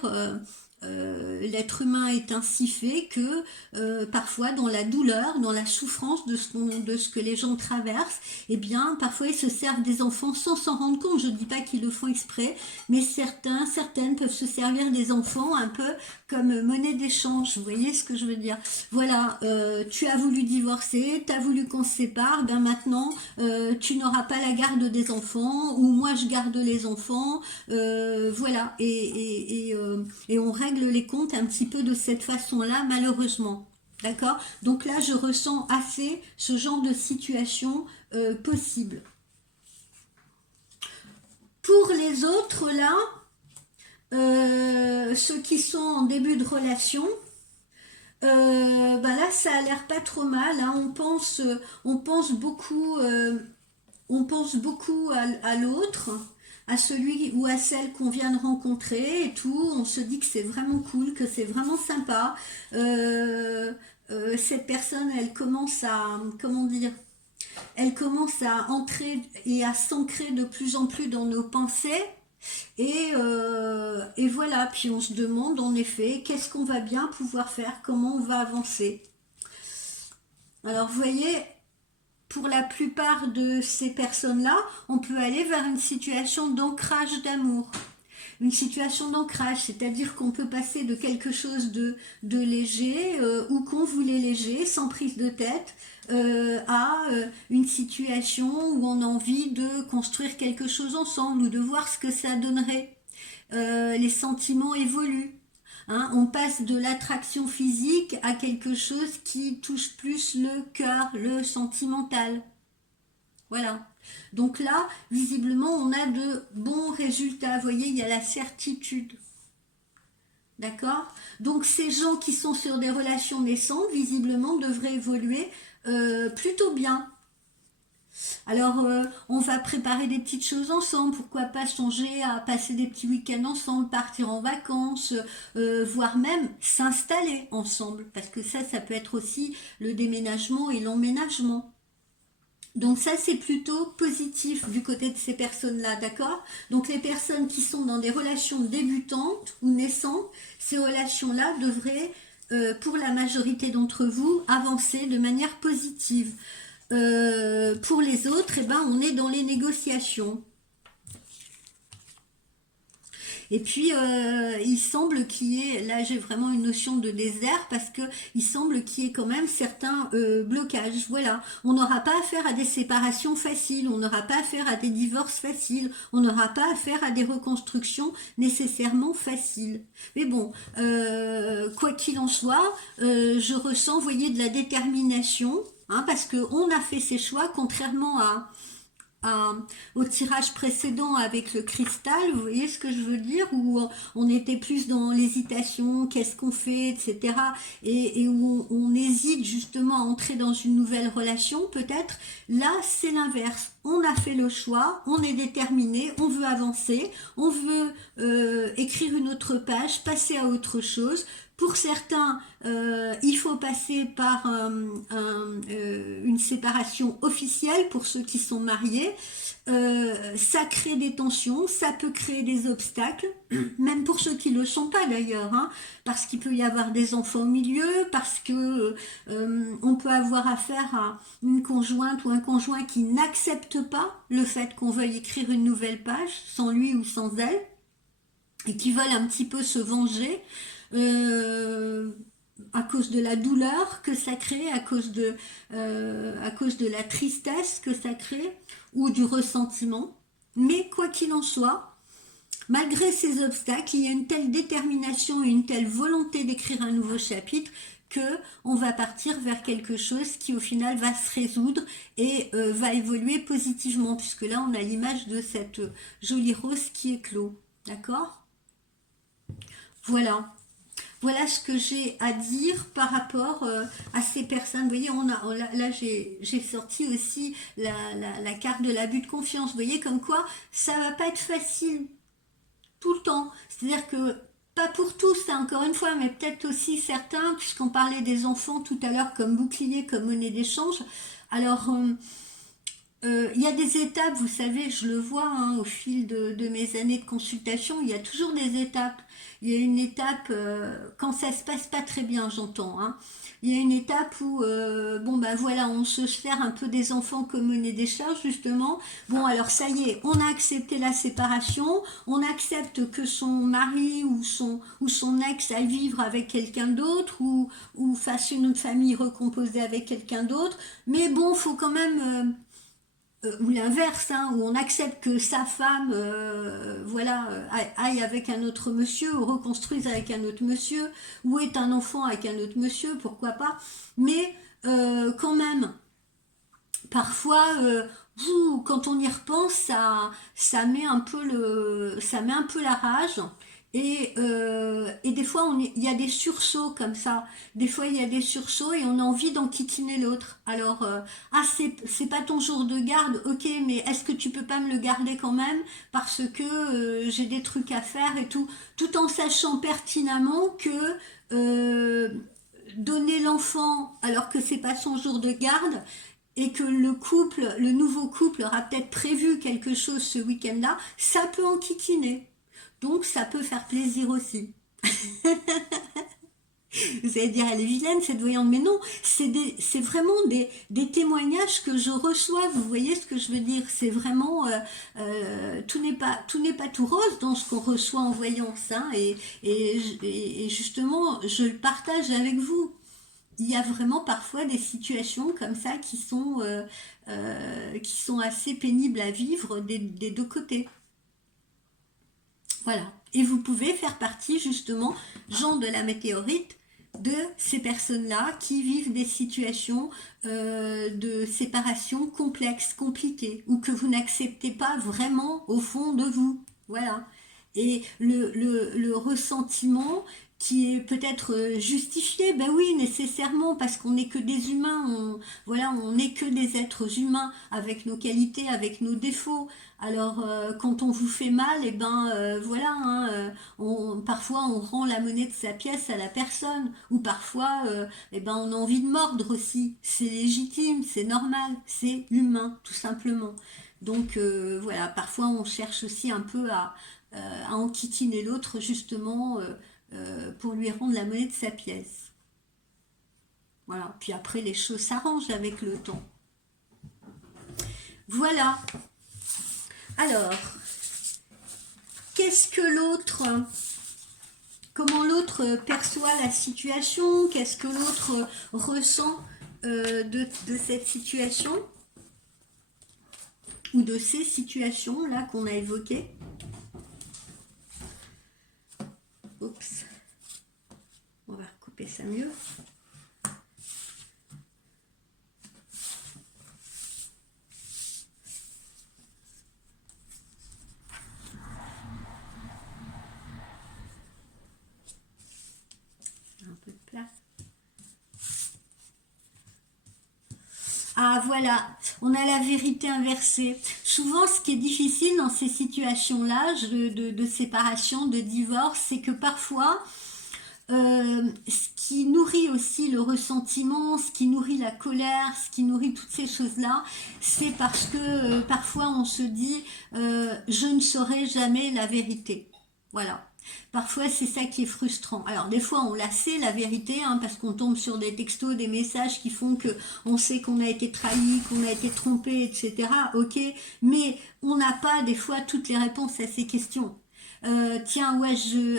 L'être humain est ainsi fait que parfois dans la douleur, dans la souffrance de ce que les gens traversent, eh bien parfois ils se servent des enfants sans s'en rendre compte. Je ne dis pas qu'ils le font exprès, mais certaines peuvent se servir des enfants un peu comme monnaie d'échange. Vous voyez ce que je veux dire? Voilà, tu as voulu divorcer, tu as voulu qu'on se sépare, ben maintenant tu n'auras pas la garde des enfants, ou moi je garde les enfants, voilà, et on règle les comptes un petit peu de cette façon-là, malheureusement. D'accord? Donc là, je ressens assez ce genre de situation possible. Pour les autres, là, ceux qui sont en début de relation, Ben là, ça a l'air pas trop mal, hein. On pense beaucoup, on pense beaucoup à l'autre, à celui ou à celle qu'on vient de rencontrer et tout. On se dit que c'est vraiment cool, que c'est vraiment sympa. Cette personne, elle commence à, comment dire, elle commence à entrer et à s'ancrer de plus en plus dans nos pensées. Et voilà, puis on se demande en effet qu'est-ce qu'on va bien pouvoir faire, comment on va avancer. Alors vous voyez, pour la plupart de ces personnes-là, on peut aller vers une situation d'ancrage d'amour. Une situation d'ancrage, c'est-à-dire qu'on peut passer de quelque chose de léger ou qu'on voulait léger, sans prise de tête, à une situation où on a envie de construire quelque chose ensemble ou de voir ce que ça donnerait. Les sentiments évoluent. Hein, on passe de l'attraction physique à quelque chose qui touche plus le cœur, le sentimental. Voilà. Donc là, visiblement, on a de bons résultats. Vous voyez, il y a la certitude. D'accord? Donc ces gens qui sont sur des relations naissantes, visiblement, devraient évoluer plutôt bien. Alors, on va préparer des petites choses ensemble. Pourquoi pas songer à passer des petits week-ends ensemble, partir en vacances, voire même s'installer ensemble. Parce que ça peut être aussi le déménagement et l'emménagement. Donc ça, c'est plutôt positif du côté de ces personnes-là, d'accord? Donc les personnes qui sont dans des relations débutantes ou naissantes, ces relations-là devraient, pour la majorité d'entre vous, avancer de manière positive. Pour les autres, eh ben, on est dans les négociations. Et puis, il semble qu'il y ait, là j'ai vraiment une notion de désert parce que il semble qu'il y ait quand même certains blocages. Voilà, on n'aura pas affaire à des séparations faciles, on n'aura pas affaire à des divorces faciles, on n'aura pas affaire à des reconstructions nécessairement faciles. Mais bon, quoi qu'il en soit, je ressens, vous voyez, de la détermination, hein, parce qu'on a fait ses choix, contrairement à, au tirage précédent avec le cristal, vous voyez ce que je veux dire, où on était plus dans l'hésitation, qu'est-ce qu'on fait, etc. Et où on hésite justement à entrer dans une nouvelle relation, peut-être. Là, c'est l'inverse. On a fait le choix, on est déterminé, on veut avancer, on veut écrire une autre page, passer à autre chose. Pour certains, il faut passer par une séparation officielle pour ceux qui sont mariés. Ça crée des tensions, ça peut créer des obstacles, même pour ceux qui ne le sont pas d'ailleurs, hein, parce qu'il peut y avoir des enfants au milieu, parce que on peut avoir affaire à une conjointe ou un conjoint qui n'accepte pas le fait qu'on veuille écrire une nouvelle page, sans lui ou sans elle, et qui veulent un petit peu se venger. Euh, à cause de la douleur que ça crée, à cause de la tristesse que ça crée, ou du ressentiment. Mais quoi qu'il en soit, malgré ces obstacles, il y a une telle détermination et une telle volonté d'écrire un nouveau chapitre que on va partir vers quelque chose qui au final va se résoudre et va évoluer positivement, puisque là on a l'image de cette jolie rose qui éclot. D'accord? Voilà. Voilà ce que j'ai à dire par rapport à ces personnes. Vous voyez, là j'ai sorti aussi la carte de l'abus de confiance. Vous voyez, comme quoi ça va pas être facile tout le temps. C'est-à-dire que pas pour tous, hein, encore une fois, mais peut-être aussi certains, puisqu'on parlait des enfants tout à l'heure comme bouclier, comme monnaie d'échange. Alors, il y a des étapes, vous savez, je le vois hein, au fil de mes années de consultation, il y a toujours des étapes. Il y a une étape, quand ça se passe pas très bien, j'entends, hein. Il y a une étape où, bon ben voilà, on se sert un peu des enfants comme monnaie des charges, justement. Bon, alors ça y est, on a accepté la séparation, on accepte que son mari ou son ex aille vivre avec quelqu'un d'autre ou fasse une famille recomposée avec quelqu'un d'autre. Mais bon, faut quand même ou l'inverse, hein, où on accepte que sa femme voilà, aille avec un autre monsieur, ou reconstruise avec un autre monsieur, ou ait un enfant avec un autre monsieur, pourquoi pas. Mais quand même, parfois, quand on y repense, ça met un peu ça met un peu la rage. Et des fois, il y a des sursauts comme ça. Des fois, il y a des sursauts et on a envie d'enquiquiner l'autre. Alors, ah, c'est pas ton jour de garde, ok, mais est-ce que tu peux pas me le garder quand même parce que j'ai des trucs à faire et tout en sachant pertinemment que donner l'enfant alors que c'est pas son jour de garde et que le nouveau couple aura peut-être prévu quelque chose ce week-end-là, ça peut enquiquiner. Donc ça peut faire plaisir aussi. Vous allez dire, elle est vilaine cette voyante, mais non, c'est vraiment des témoignages que je reçois, vous voyez ce que je veux dire, c'est vraiment, tout n'est pas tout rose dans ce qu'on reçoit en voyance, hein, et justement, je le partage avec vous. Il y a vraiment parfois des situations comme ça qui sont assez pénibles à vivre des deux côtés. Voilà. Et vous pouvez faire partie justement, Jean de la météorite, de ces personnes-là qui vivent des situations de séparation complexes, compliquées, ou que vous n'acceptez pas vraiment au fond de vous. Voilà. Et le ressentiment qui est peut-être justifié, ben oui, nécessairement, parce qu'on n'est que des humains, voilà, on n'est que des êtres humains, avec nos qualités, avec nos défauts. Alors, quand on vous fait mal, et ben voilà, hein, parfois on rend la monnaie de sa pièce à la personne, ou parfois, eh ben on a envie de mordre aussi. C'est légitime, c'est normal, c'est humain, tout simplement. Donc voilà, parfois on cherche aussi un peu à enquiquiner l'autre justement pour lui rendre la monnaie de sa pièce. Voilà, puis après les choses s'arrangent avec le temps. Voilà. Alors, qu'est-ce que l'autre, comment l'autre perçoit la situation, qu'est-ce que l'autre ressent de cette situation ou de ces situations là qu'on a évoquées. Oups, on va recouper ça mieux. Un peu de place. Ah voilà, on a la vérité inversée. Souvent, ce qui est difficile dans ces situations-là de séparation, de divorce, c'est que parfois, ce qui nourrit aussi le ressentiment, ce qui nourrit la colère, ce qui nourrit toutes ces choses-là, c'est parce que parfois on se dit je ne saurai jamais la vérité. Voilà. Parfois c'est ça qui est frustrant. Alors des fois on la sait la vérité, hein, parce qu'on tombe sur des textos, des messages qui font que on sait qu'on a été trahi, qu'on a été trompé, etc. Ok, mais on n'a pas des fois toutes les réponses à ces questions. Tiens, ouais,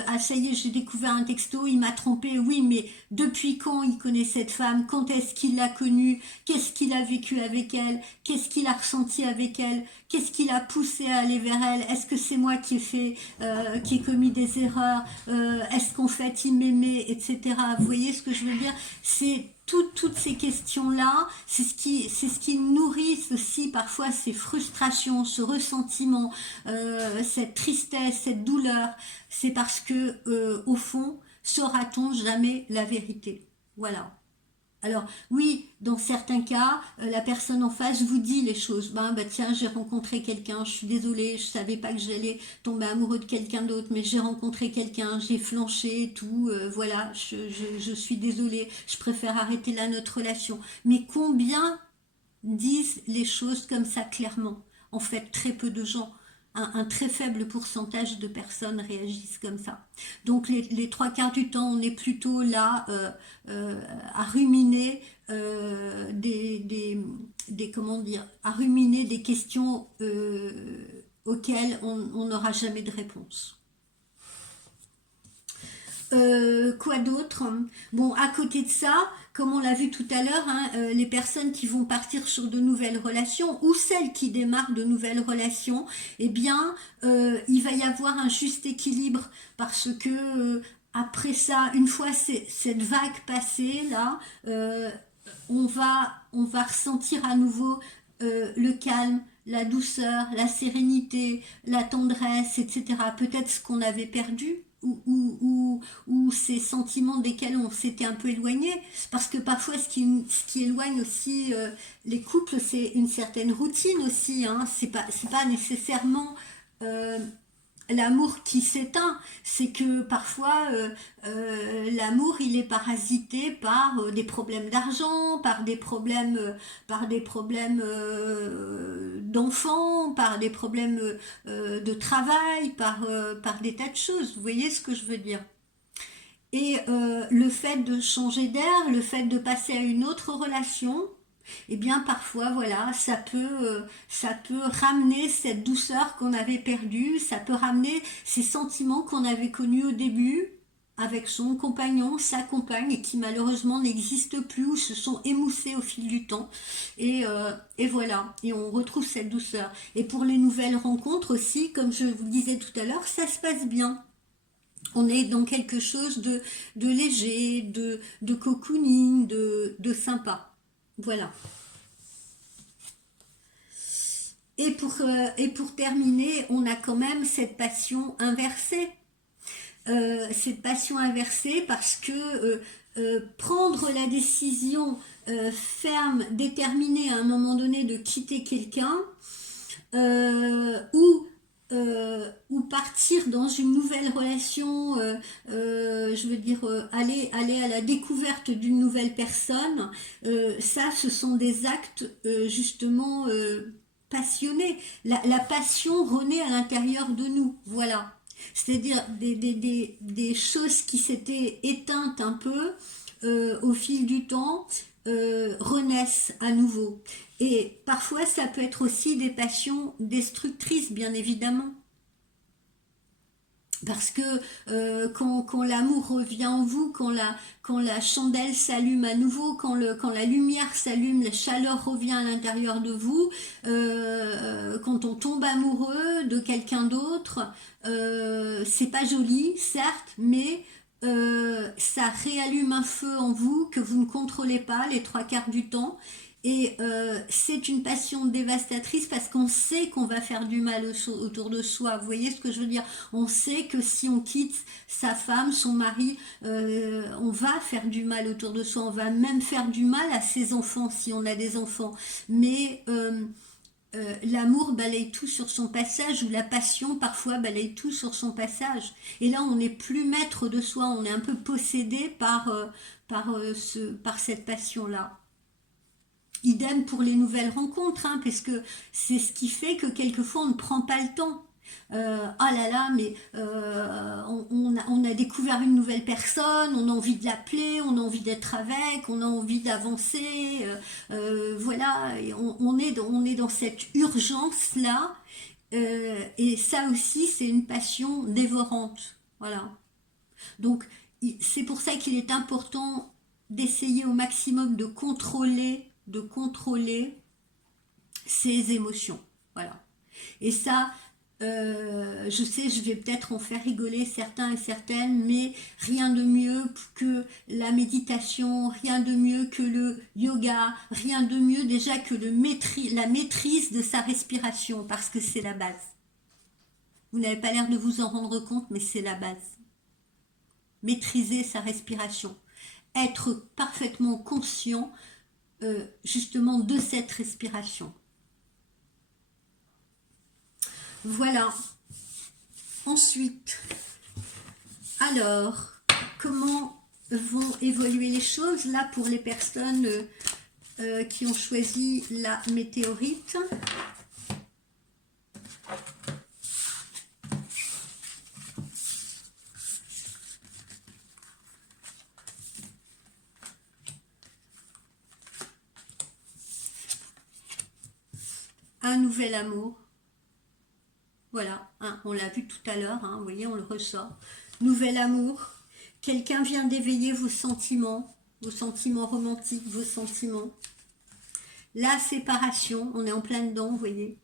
ah, ça y est, j'ai découvert un texto, il m'a trompé, oui, mais depuis quand il connaît cette femme? Quand est-ce qu'il l'a connue? Qu'est-ce qu'il a vécu avec elle? Qu'est-ce qu'il a ressenti avec elle? Qu'est-ce qui l'a poussé à aller vers elle? Est-ce que c'est moi qui ai commis des erreurs? Est-ce qu'en fait il m'aimait, etc. Vous voyez ce que je veux dire? C'est toutes ces questions-là, c'est ce qui nourrit aussi parfois ces frustrations, ce ressentiment, cette tristesse, cette douleur. C'est parce que, au fond, saura-t-on jamais la vérité? Voilà. Alors oui, dans certains cas, la personne en face vous dit les choses. Ben tiens, j'ai rencontré quelqu'un, je suis désolée, je savais pas que j'allais tomber amoureux de quelqu'un d'autre, mais j'ai rencontré quelqu'un, j'ai flanché, et tout, voilà, je suis désolée, je préfère arrêter là notre relation. Mais combien disent les choses comme ça clairement? En fait, très peu de gens. Un très faible pourcentage de personnes réagissent comme ça. Donc les trois quarts du temps, on est plutôt là à ruminer comment dire, à ruminer des questions auxquelles on n'aura jamais de réponse. Quoi d'autre? Bon, à côté de ça, comme on l'a vu tout à l'heure, hein, les personnes qui vont partir sur de nouvelles relations ou celles qui démarrent de nouvelles relations, eh bien, il va y avoir un juste équilibre parce que après ça, une fois cette vague passée là, on va ressentir à nouveau le calme, la douceur, la sérénité, la tendresse, etc. Peut-être ce qu'on avait perdu ou ces sentiments desquels on s'était un peu éloigné, parce que parfois ce qui éloigne aussi les couples, c'est une certaine routine aussi, hein. C'est pas nécessairement euh, l'amour qui s'éteint, c'est que parfois l'amour il est parasité par des problèmes d'argent, par des problèmes d'enfants, par des problèmes de travail, par des tas de choses. Vous voyez ce que je veux dire? Et le fait de changer d'air, le fait de passer à une autre relation, eh bien parfois voilà, ça peut ramener cette douceur qu'on avait perdue, ça peut ramener ces sentiments qu'on avait connus au début avec son compagnon, sa compagne, et qui malheureusement n'existent plus ou se sont émoussés au fil du temps. Et voilà, et on retrouve cette douceur. Et pour les nouvelles rencontres aussi, comme je vous le disais tout à l'heure, ça se passe bien. On est dans quelque chose de léger, de cocooning, de sympa. Voilà. Et pour terminer, on a quand même cette passion inversée. Cette passion inversée parce que prendre la décision ferme, déterminée à un moment donné de quitter quelqu'un, ou partir dans une nouvelle relation, je veux dire, aller à la découverte d'une nouvelle personne, ça, ce sont des actes justement passionnés. La passion renaît à l'intérieur de nous, voilà. C'est-à-dire des choses qui s'étaient éteintes un peu au fil du temps renaissent à nouveau. Et parfois, ça peut être aussi des passions destructrices, bien évidemment. Parce que quand l'amour revient en vous, quand la chandelle s'allume à nouveau, quand la lumière s'allume, la chaleur revient à l'intérieur de vous, quand on tombe amoureux de quelqu'un d'autre, c'est pas joli, certes, mais ça réallume un feu en vous que vous ne contrôlez pas les trois quarts du temps. Et c'est une passion dévastatrice parce qu'on sait qu'on va faire du mal autour de soi. Vous voyez ce que je veux dire? On sait que si on quitte sa femme, son mari, on va faire du mal autour de soi. On va même faire du mal à ses enfants si on a des enfants. Mais l'amour balaye tout sur son passage, ou la passion parfois balaye tout sur son passage. Et là, on n'est plus maître de soi. On est un peu possédé par cette passion-là. Idem pour les nouvelles rencontres, hein, parce que c'est ce qui fait que quelquefois on ne prend pas le temps. Ah là là, mais on a découvert une nouvelle personne, on a envie de l'appeler, on a envie d'être avec, on a envie d'avancer, voilà, et on est dans cette urgence-là, et ça aussi c'est une passion dévorante, voilà. Donc c'est pour ça qu'il est important d'essayer au maximum de contrôler ses émotions. Voilà. Et ça, je sais, je vais peut-être en faire rigoler certains et certaines, mais rien de mieux que la méditation, rien de mieux que le yoga, rien de mieux déjà que la maîtrise de sa respiration, parce que c'est la base. Vous n'avez pas l'air de vous en rendre compte, mais c'est la base. Maîtriser sa respiration. Être parfaitement conscient justement de cette respiration. Voilà. Ensuite, alors, comment vont évoluer les choses là pour les personnes qui ont choisi la météorite? Un nouvel amour. Voilà, hein, on l'a vu tout à l'heure, hein, vous voyez, on le ressort. Nouvel amour. Quelqu'un vient d'éveiller vos sentiments romantiques, vos sentiments. La séparation, on est en plein dedans, vous voyez.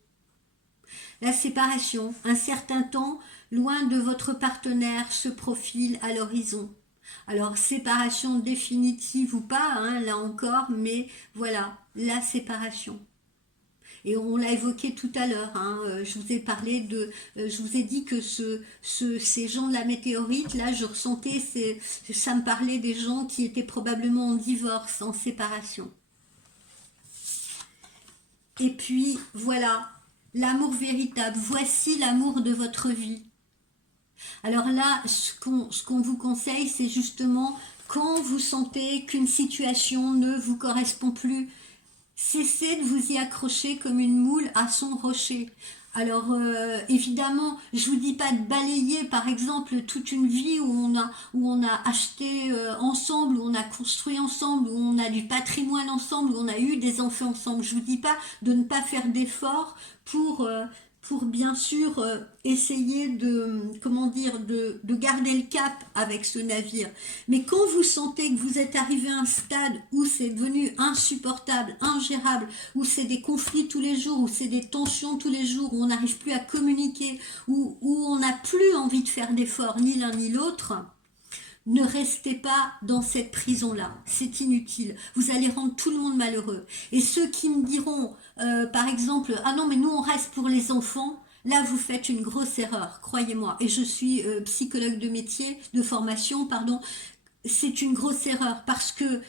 La séparation, un certain temps loin de votre partenaire se profile à l'horizon. Alors, séparation définitive ou pas, hein, là encore, mais voilà, la séparation. Et on l'a évoqué tout à l'heure, hein, je vous ai parlé de, je vous ai dit que ces gens de la météorite, là, je ressentais, ça me parlait des gens qui étaient probablement en divorce, en séparation. Et puis, voilà, l'amour véritable, voici l'amour de votre vie. Alors là, ce qu'on vous conseille, c'est justement quand vous sentez qu'une situation ne vous correspond plus, cessez de vous y accrocher comme une moule à son rocher. Alors évidemment, je vous dis pas de balayer par exemple toute une vie où on a acheté ensemble, où on a construit ensemble, où on a du patrimoine ensemble, où on a eu des enfants ensemble. Je vous dis pas de ne pas faire d'efforts pour bien sûr essayer de comment dire de garder le cap avec ce navire. Mais quand vous sentez que vous êtes arrivé à un stade où c'est devenu insupportable, ingérable, où c'est des conflits tous les jours, où c'est des tensions tous les jours, où on n'arrive plus à communiquer, où on n'a plus envie de faire d'efforts ni l'un ni l'autre, ne restez pas dans cette prison-là, c'est inutile. Vous allez rendre tout le monde malheureux. Et ceux qui me diront, par exemple, ah non mais nous on reste pour les enfants, là vous faites une grosse erreur, croyez-moi. Et je suis psychologue de métier, de formation, pardon. C'est une grosse erreur parce que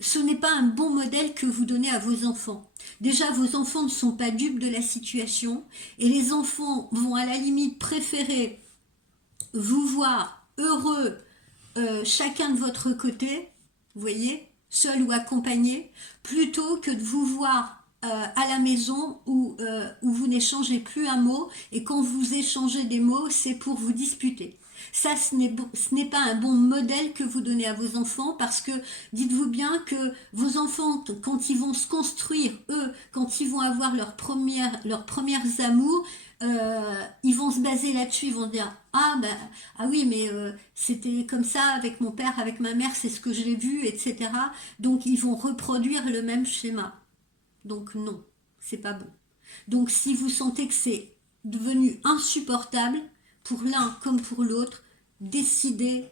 ce n'est pas un bon modèle que vous donnez à vos enfants. Déjà, vos enfants ne sont pas dupes de la situation et les enfants vont à la limite préférer vous voir heureux chacun de votre côté, vous voyez, seul ou accompagné, plutôt que de vous voir à la maison où vous n'échangez plus un mot et quand vous échangez des mots, c'est pour vous disputer. Ça, ce n'est pas un bon modèle que vous donnez à vos enfants parce que dites-vous bien que vos enfants, quand ils vont se construire, eux, quand ils vont avoir leurs premières amours, ils vont se baser là-dessus, ils vont dire ah ben ah oui mais c'était comme ça avec mon père, avec ma mère, c'est ce que j'ai vu, etc. Donc ils vont reproduire le même schéma. Donc non, c'est pas bon. Donc si vous sentez que c'est devenu insupportable pour l'un comme pour l'autre, décidez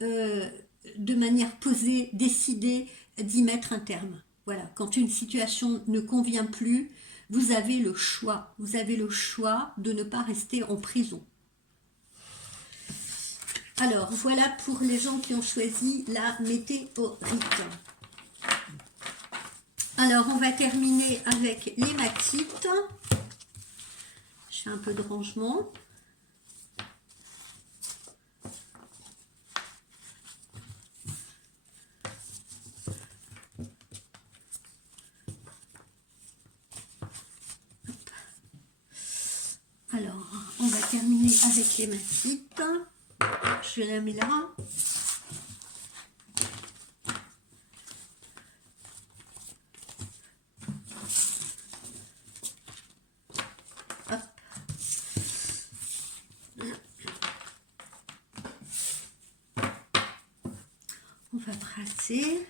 de manière posée, décidez d'y mettre un terme. Voilà, quand une situation ne convient plus, vous avez le choix. Vous avez le choix de ne pas rester en prison. Alors, voilà pour les gens qui ont choisi la météorite. Alors, on va terminer avec l'hématite. Je fais un peu de rangement. Alors, on va terminer avec l'hématite. Je la mets là. Hop. On va brasser.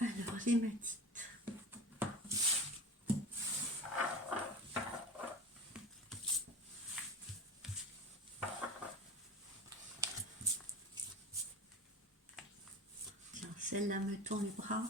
Alors, l'hématite. Tiens, celle-là me tend les bras.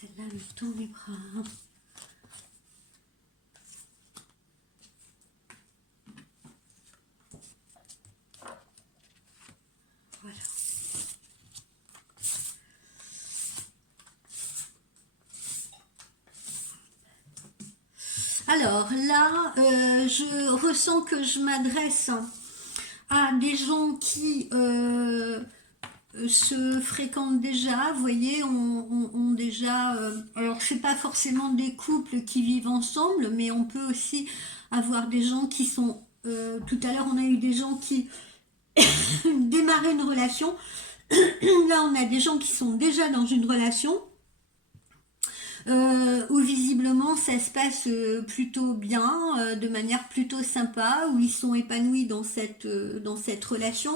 Celle-là me tend les bras. Voilà. Alors là, je ressens que je m'adresse à des gens qui se fréquentent déjà, vous voyez, ont déjà... alors, c'est pas forcément des couples qui vivent ensemble, mais on peut aussi avoir des gens qui sont... tout à l'heure, on a eu des gens qui démarraient une relation. Là, on a des gens qui sont déjà dans une relation. où visiblement ça se passe plutôt bien, de manière plutôt sympa, où ils sont épanouis dans cette relation,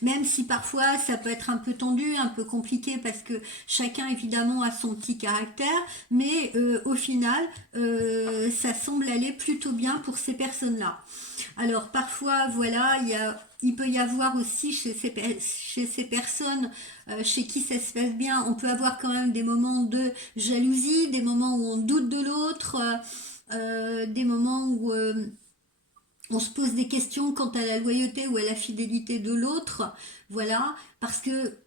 même si parfois ça peut être un peu tendu, un peu compliqué, parce que chacun évidemment a son petit caractère, mais au final, ça semble aller plutôt bien pour ces personnes-là. Alors parfois, voilà, il peut y avoir aussi chez ces personnes chez qui ça se passe bien, on peut avoir quand même des moments de jalousie, des moments où on doute de l'autre, des moments où on se pose des questions quant à la loyauté ou à la fidélité de l'autre, voilà, parce que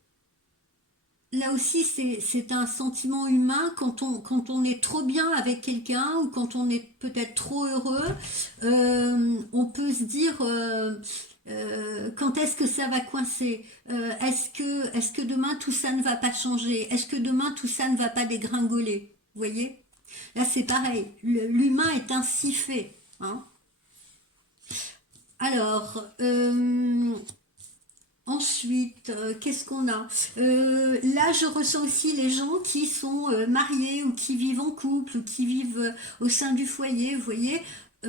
là aussi c'est un sentiment humain quand on est trop bien avec quelqu'un ou quand on est peut-être trop heureux, on peut se dire quand est-ce que ça va coincer, est-ce que demain tout ça ne va pas changer, est-ce que demain tout ça ne va pas dégringoler, vous voyez, là c'est pareil, l'humain est ainsi fait, hein. Alors, ensuite, qu'est-ce qu'on a, là, je ressens aussi les gens qui sont mariés ou qui vivent en couple ou qui vivent au sein du foyer. Vous voyez,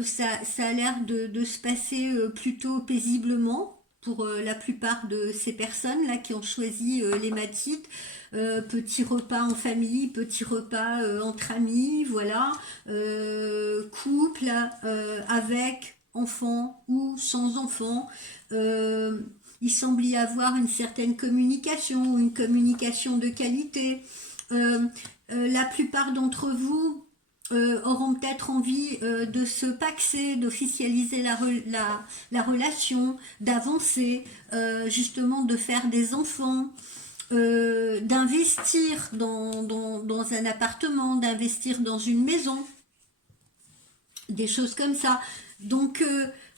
ça a l'air de se passer plutôt paisiblement pour la plupart de ces personnes-là qui ont choisi l'hématite. Petit repas en famille, petit repas entre amis, voilà, couple avec enfants ou sans enfants. Euh, il semble y avoir une certaine communication, une communication de qualité. Euh, la plupart d'entre vous auront peut-être envie de se paxer, d'officialiser la relation, d'avancer, justement de faire des enfants, d'investir dans un appartement, d'investir dans une maison, des choses comme ça. Donc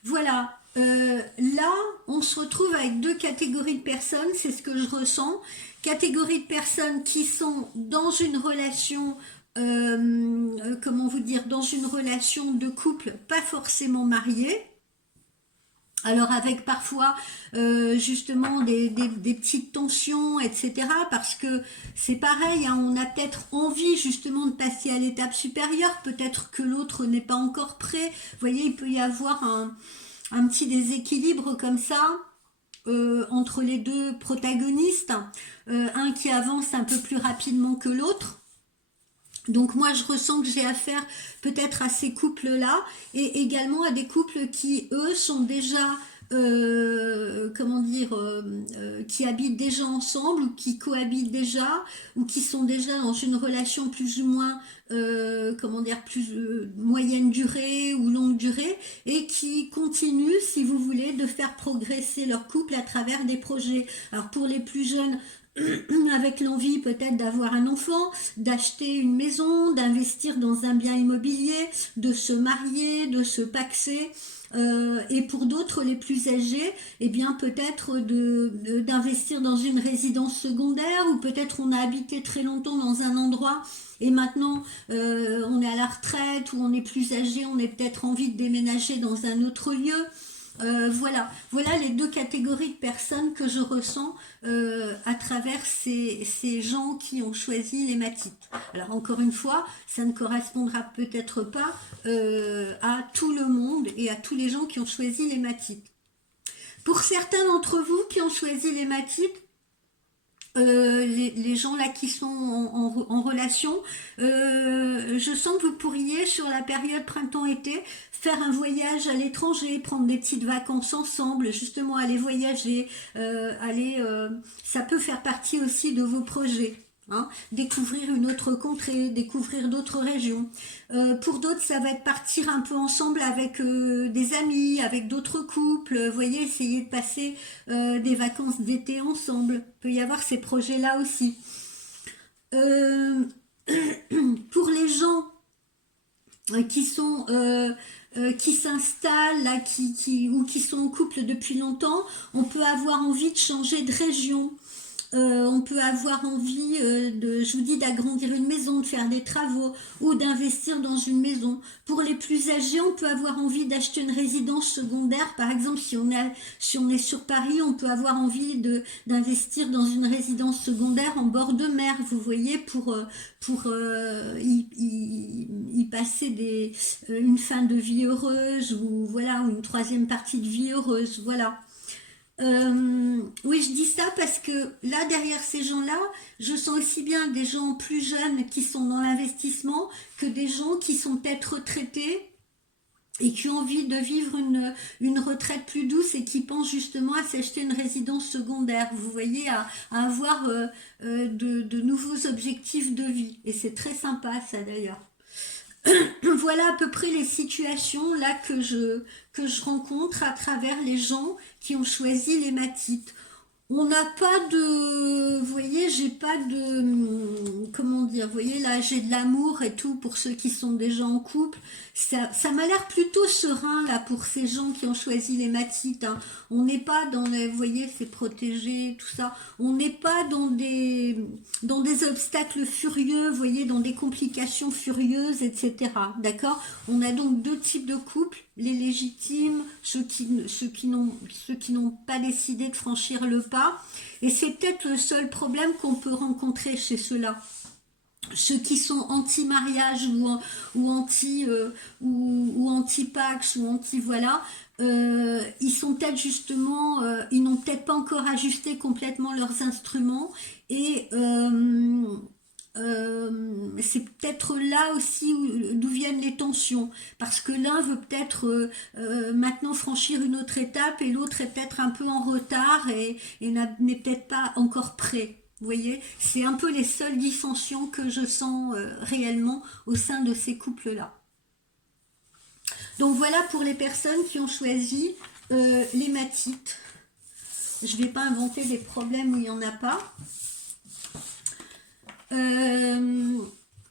voilà, là, on se retrouve avec deux catégories de personnes, c'est ce que je ressens. Catégorie de personnes qui sont dans une relation, comment vous dire, dans une relation de couple, pas forcément mariée. Alors avec parfois justement des petites tensions, etc. Parce que c'est pareil, hein, on a peut-être envie justement de passer à l'étape supérieure, peut-être que l'autre n'est pas encore prêt. Vous voyez, il peut y avoir un petit déséquilibre comme ça entre les deux protagonistes, un qui avance un peu plus rapidement que l'autre. Donc moi je ressens que j'ai affaire peut-être à ces couples-là et également à des couples qui eux sont déjà comment dire qui habitent déjà ensemble ou qui cohabitent déjà ou qui sont déjà dans une relation plus ou moins comment dire plus moyenne durée ou longue durée et qui continuent si vous voulez de faire progresser leur couple à travers des projets. Alors pour les plus jeunes avec l'envie peut-être d'avoir un enfant, d'acheter une maison, d'investir dans un bien immobilier, de se marier, de se paxer. Et pour d'autres, les plus âgés, eh bien peut-être d'investir dans une résidence secondaire ou peut-être on a habité très longtemps dans un endroit et maintenant on est à la retraite ou on est plus âgé, on a peut-être envie de déménager dans un autre lieu. Voilà les deux catégories de personnes que je ressens à travers ces gens qui ont choisi l'hématite. Alors encore une fois, ça ne correspondra peut-être pas à tout le monde et à tous les gens qui ont choisi l'hématite. Pour certains d'entre vous qui ont choisi l'hématite, les gens là qui sont en relation, je sens que vous pourriez sur la période printemps-été faire un voyage à l'étranger, prendre des petites vacances ensemble, justement aller voyager, ça peut faire partie aussi de vos projets. Hein, découvrir une autre contrée, découvrir d'autres régions. Pour d'autres, ça va être partir un peu ensemble avec des amis, avec d'autres couples. Vous voyez, essayer de passer des vacances d'été ensemble. Il peut y avoir ces projets-là aussi. Euh, pour les gens qui sont qui s'installent là, ou qui sont en couple depuis longtemps, on peut avoir envie de changer de région. On peut avoir envie je vous dis, d'agrandir une maison, de faire des travaux ou d'investir dans une maison. Pour les plus âgés, on peut avoir envie d'acheter une résidence secondaire. Par exemple, si on est sur Paris, on peut avoir envie d'investir dans une résidence secondaire en bord de mer, vous voyez, pour y passer une fin de vie heureuse, ou voilà, ou une troisième partie de vie heureuse, voilà. Oui, je dis ça parce que là, derrière ces gens-là, je sens aussi bien des gens plus jeunes qui sont dans l'investissement que des gens qui sont peut-être retraités et qui ont envie de vivre une retraite plus douce et qui pensent justement à s'acheter une résidence secondaire, vous voyez, à avoir de nouveaux objectifs de vie. Et c'est très sympa ça d'ailleurs. Voilà à peu près les situations là que je rencontre à travers les gens qui ont choisi l'hématite. On n'a pas vous voyez, j'ai pas comment dire, vous voyez, là, j'ai de l'amour et tout pour ceux qui sont déjà en couple. Ça m'a l'air plutôt serein, là, pour ces gens qui ont choisi l'hématite, hein. On n'est pas vous voyez, c'est protégé, tout ça. On n'est pas dans des obstacles furieux, vous voyez, dans des complications furieuses, etc. D'accord? On a donc deux types de couples, les légitimes, ceux qui n'ont pas décidé de franchir le pas. Et c'est peut-être le seul problème qu'on peut rencontrer chez ceux-là. Ceux qui sont anti-mariage ou anti-pax ou anti-voilà, ils sont peut-être justement, ils n'ont peut-être pas encore ajusté complètement leurs instruments et c'est peut-être là aussi d'où viennent les tensions, parce que l'un veut peut-être maintenant franchir une autre étape et l'autre est peut-être un peu en retard et n'est peut-être pas encore prêt. Vous voyez, c'est un peu les seules dissensions que je sens réellement au sein de ces couples-là. Donc voilà pour les personnes qui ont choisi l'hématite. Je ne vais pas inventer des problèmes où il n'y en a pas.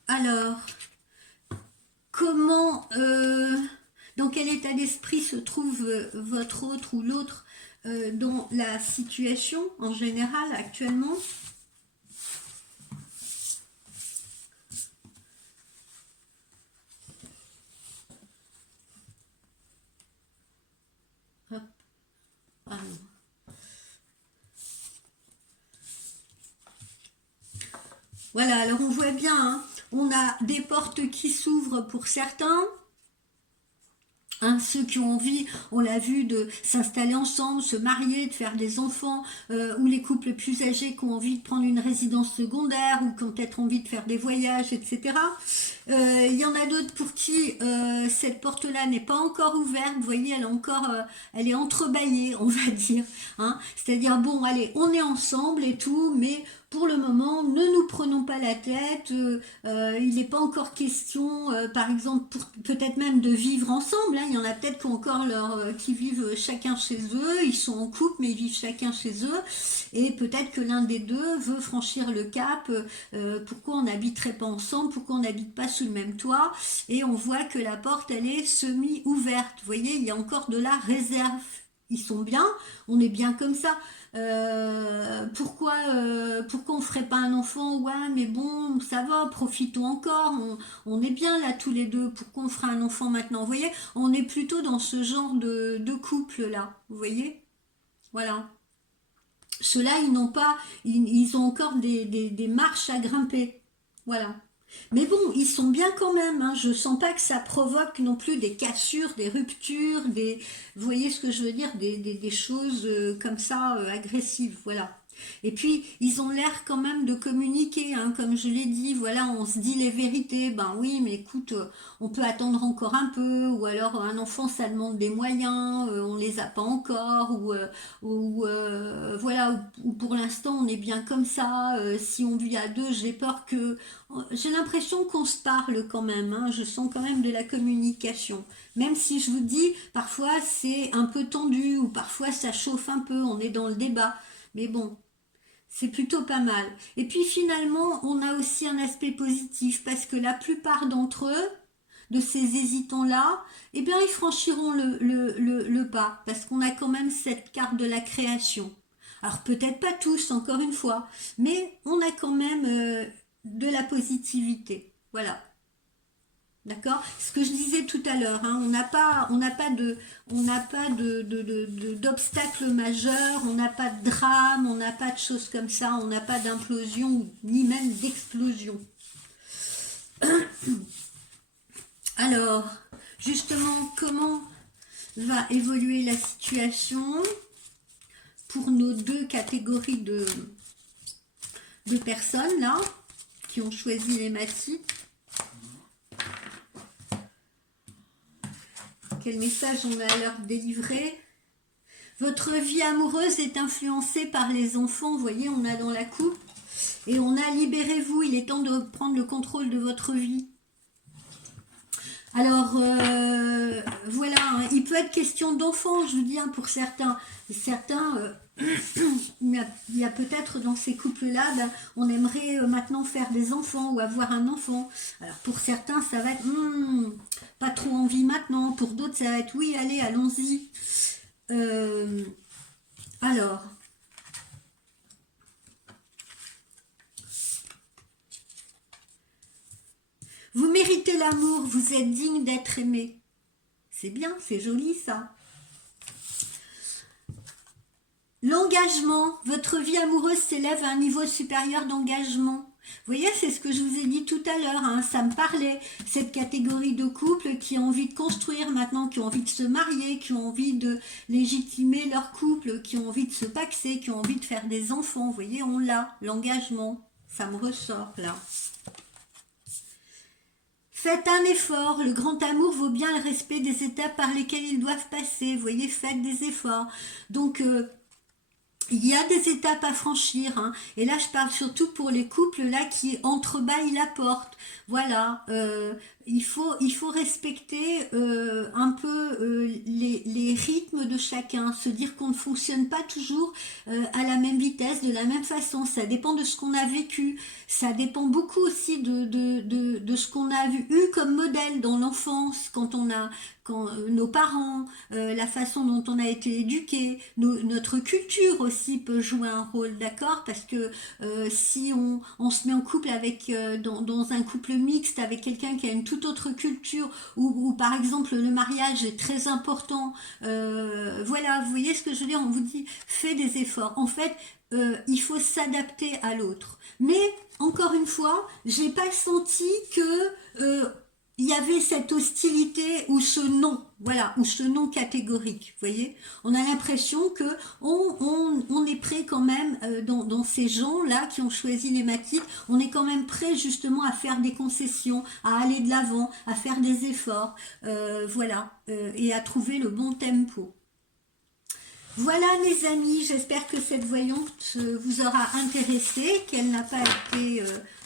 Alors, comment, dans quel état d'esprit se trouve votre autre ou l'autre dans la situation en général actuellement? Hop. Ah non. Voilà, alors on voit bien, hein, on a des portes qui s'ouvrent pour certains, hein, ceux qui ont envie, on l'a vu, de s'installer ensemble, se marier, de faire des enfants, ou les couples plus âgés qui ont envie de prendre une résidence secondaire ou qui ont peut-être envie de faire des voyages, etc. Il y en a d'autres pour qui cette porte-là n'est pas encore ouverte, vous voyez, elle est entrebâillée, on va dire, hein. C'est-à-dire, bon, allez, on est ensemble et tout, mais pour le moment, ne nous prenons pas la tête, il n'est pas encore question, par exemple, peut-être même de vivre ensemble, hein. Il y en a peut-être qui vivent chacun chez eux, ils sont en couple, mais ils vivent chacun chez eux, et peut-être que l'un des deux veut franchir le cap, pourquoi on n'habiterait pas ensemble, pourquoi on n'habite pas sous le même toit, et on voit que la porte, elle est semi-ouverte, vous voyez, il y a encore de la réserve. Ils sont bien, on est bien comme ça. Pourquoi on ferait pas un enfant? Ouais, mais bon, ça va, profitons encore, on est bien là tous les deux, pourquoi on ferait un enfant maintenant? Vous voyez, on est plutôt dans ce genre de couple là, vous voyez, voilà. Ceux-là, ils ont encore des marches à grimper, voilà. Mais bon, ils sont bien quand même, hein. Je sens pas que ça provoque non plus des cassures, des ruptures, vous voyez ce que je veux dire, des choses comme ça, agressives, voilà. Et puis, ils ont l'air quand même de communiquer, hein, comme je l'ai dit, voilà, on se dit les vérités, ben oui, mais écoute, on peut attendre encore un peu, ou alors un enfant, ça demande des moyens, on les a pas encore, voilà, ou pour l'instant, on est bien comme ça, si on vit à deux, j'ai l'impression qu'on se parle quand même, hein, je sens quand même de la communication, même si je vous dis, parfois c'est un peu tendu, ou parfois ça chauffe un peu, on est dans le débat, mais bon, c'est plutôt pas mal. Et puis finalement, on a aussi un aspect positif parce que la plupart d'entre eux, de ces hésitants-là, eh bien, ils franchiront le pas parce qu'on a quand même cette carte de la création. Alors peut-être pas tous, encore une fois, mais on a quand même de la positivité. Voilà. D'accord? Ce que je disais tout à l'heure, hein, on n'a pas d'obstacle majeur, on n'a pas de drame, on n'a pas de choses comme ça, on n'a pas d'implosion, ni même d'explosion. Alors, justement, comment va évoluer la situation pour nos deux catégories de personnes là qui ont choisi l'hématite? Quel message on a à leur délivrer? Votre vie amoureuse est influencée par les enfants, vous voyez, on a dans la coupe. Et on a libérez-vous, il est temps de prendre le contrôle de votre vie. Alors, voilà, hein, il peut être question d'enfants, je vous dis, hein, pour certains. Certains, il y a peut-être dans ces couples-là, ben, on aimerait maintenant faire des enfants ou avoir un enfant. Alors, pour certains, ça va être pas trop envie maintenant. Pour d'autres, ça va être oui, allez, allons-y. Alors, vous méritez l'amour, vous êtes digne d'être aimé. C'est bien, c'est joli ça. L'engagement, votre vie amoureuse s'élève à un niveau supérieur d'engagement. Vous voyez, c'est ce que je vous ai dit tout à l'heure, hein, ça me parlait, cette catégorie de couple qui ont envie de construire maintenant, qui ont envie de se marier, qui ont envie de légitimer leur couple, qui ont envie de se paxer, qui ont envie de faire des enfants. Vous voyez, on l'a, l'engagement, ça me ressort là. Faites un effort, le grand amour vaut bien le respect des étapes par lesquelles ils doivent passer. Vous voyez, faites des efforts. Donc, il y a des étapes à franchir, hein. Et là je parle surtout pour les couples là qui entrebâillent la porte. Voilà, il faut respecter un peu les rythmes de chacun, se dire qu'on ne fonctionne pas toujours à la même vitesse, de la même façon, ça dépend de ce qu'on a vécu, ça dépend beaucoup aussi de ce qu'on a eu comme modèle dans l'enfance, quand nos parents, la façon dont on a été éduqué, notre culture aussi peut jouer un rôle, d'accord? Parce que si on se met en couple avec dans un couple mixte avec quelqu'un qui a une toute autre culture, ou par exemple le mariage est très important, voilà, vous voyez ce que je veux dire? On vous dit, fais des efforts. En fait, il faut s'adapter à l'autre. Mais encore une fois, j'ai pas senti que il y avait cette hostilité ou ce non, voilà, ou ce non catégorique, vous voyez. On a l'impression que on est prêt quand même, dans ces gens-là qui ont choisi l'hématite, on est quand même prêt justement à faire des concessions, à aller de l'avant, à faire des efforts, voilà, et à trouver le bon tempo. Voilà mes amis, j'espère que cette voyante vous aura intéressé, qu'elle n'a pas été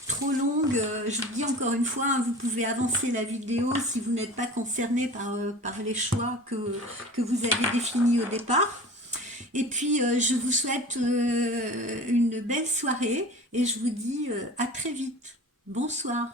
trop longue. Je vous dis encore une fois, hein, vous pouvez avancer la vidéo si vous n'êtes pas concerné par les choix que vous avez définis au départ. Et puis je vous souhaite une belle soirée et je vous dis à très vite. Bonsoir.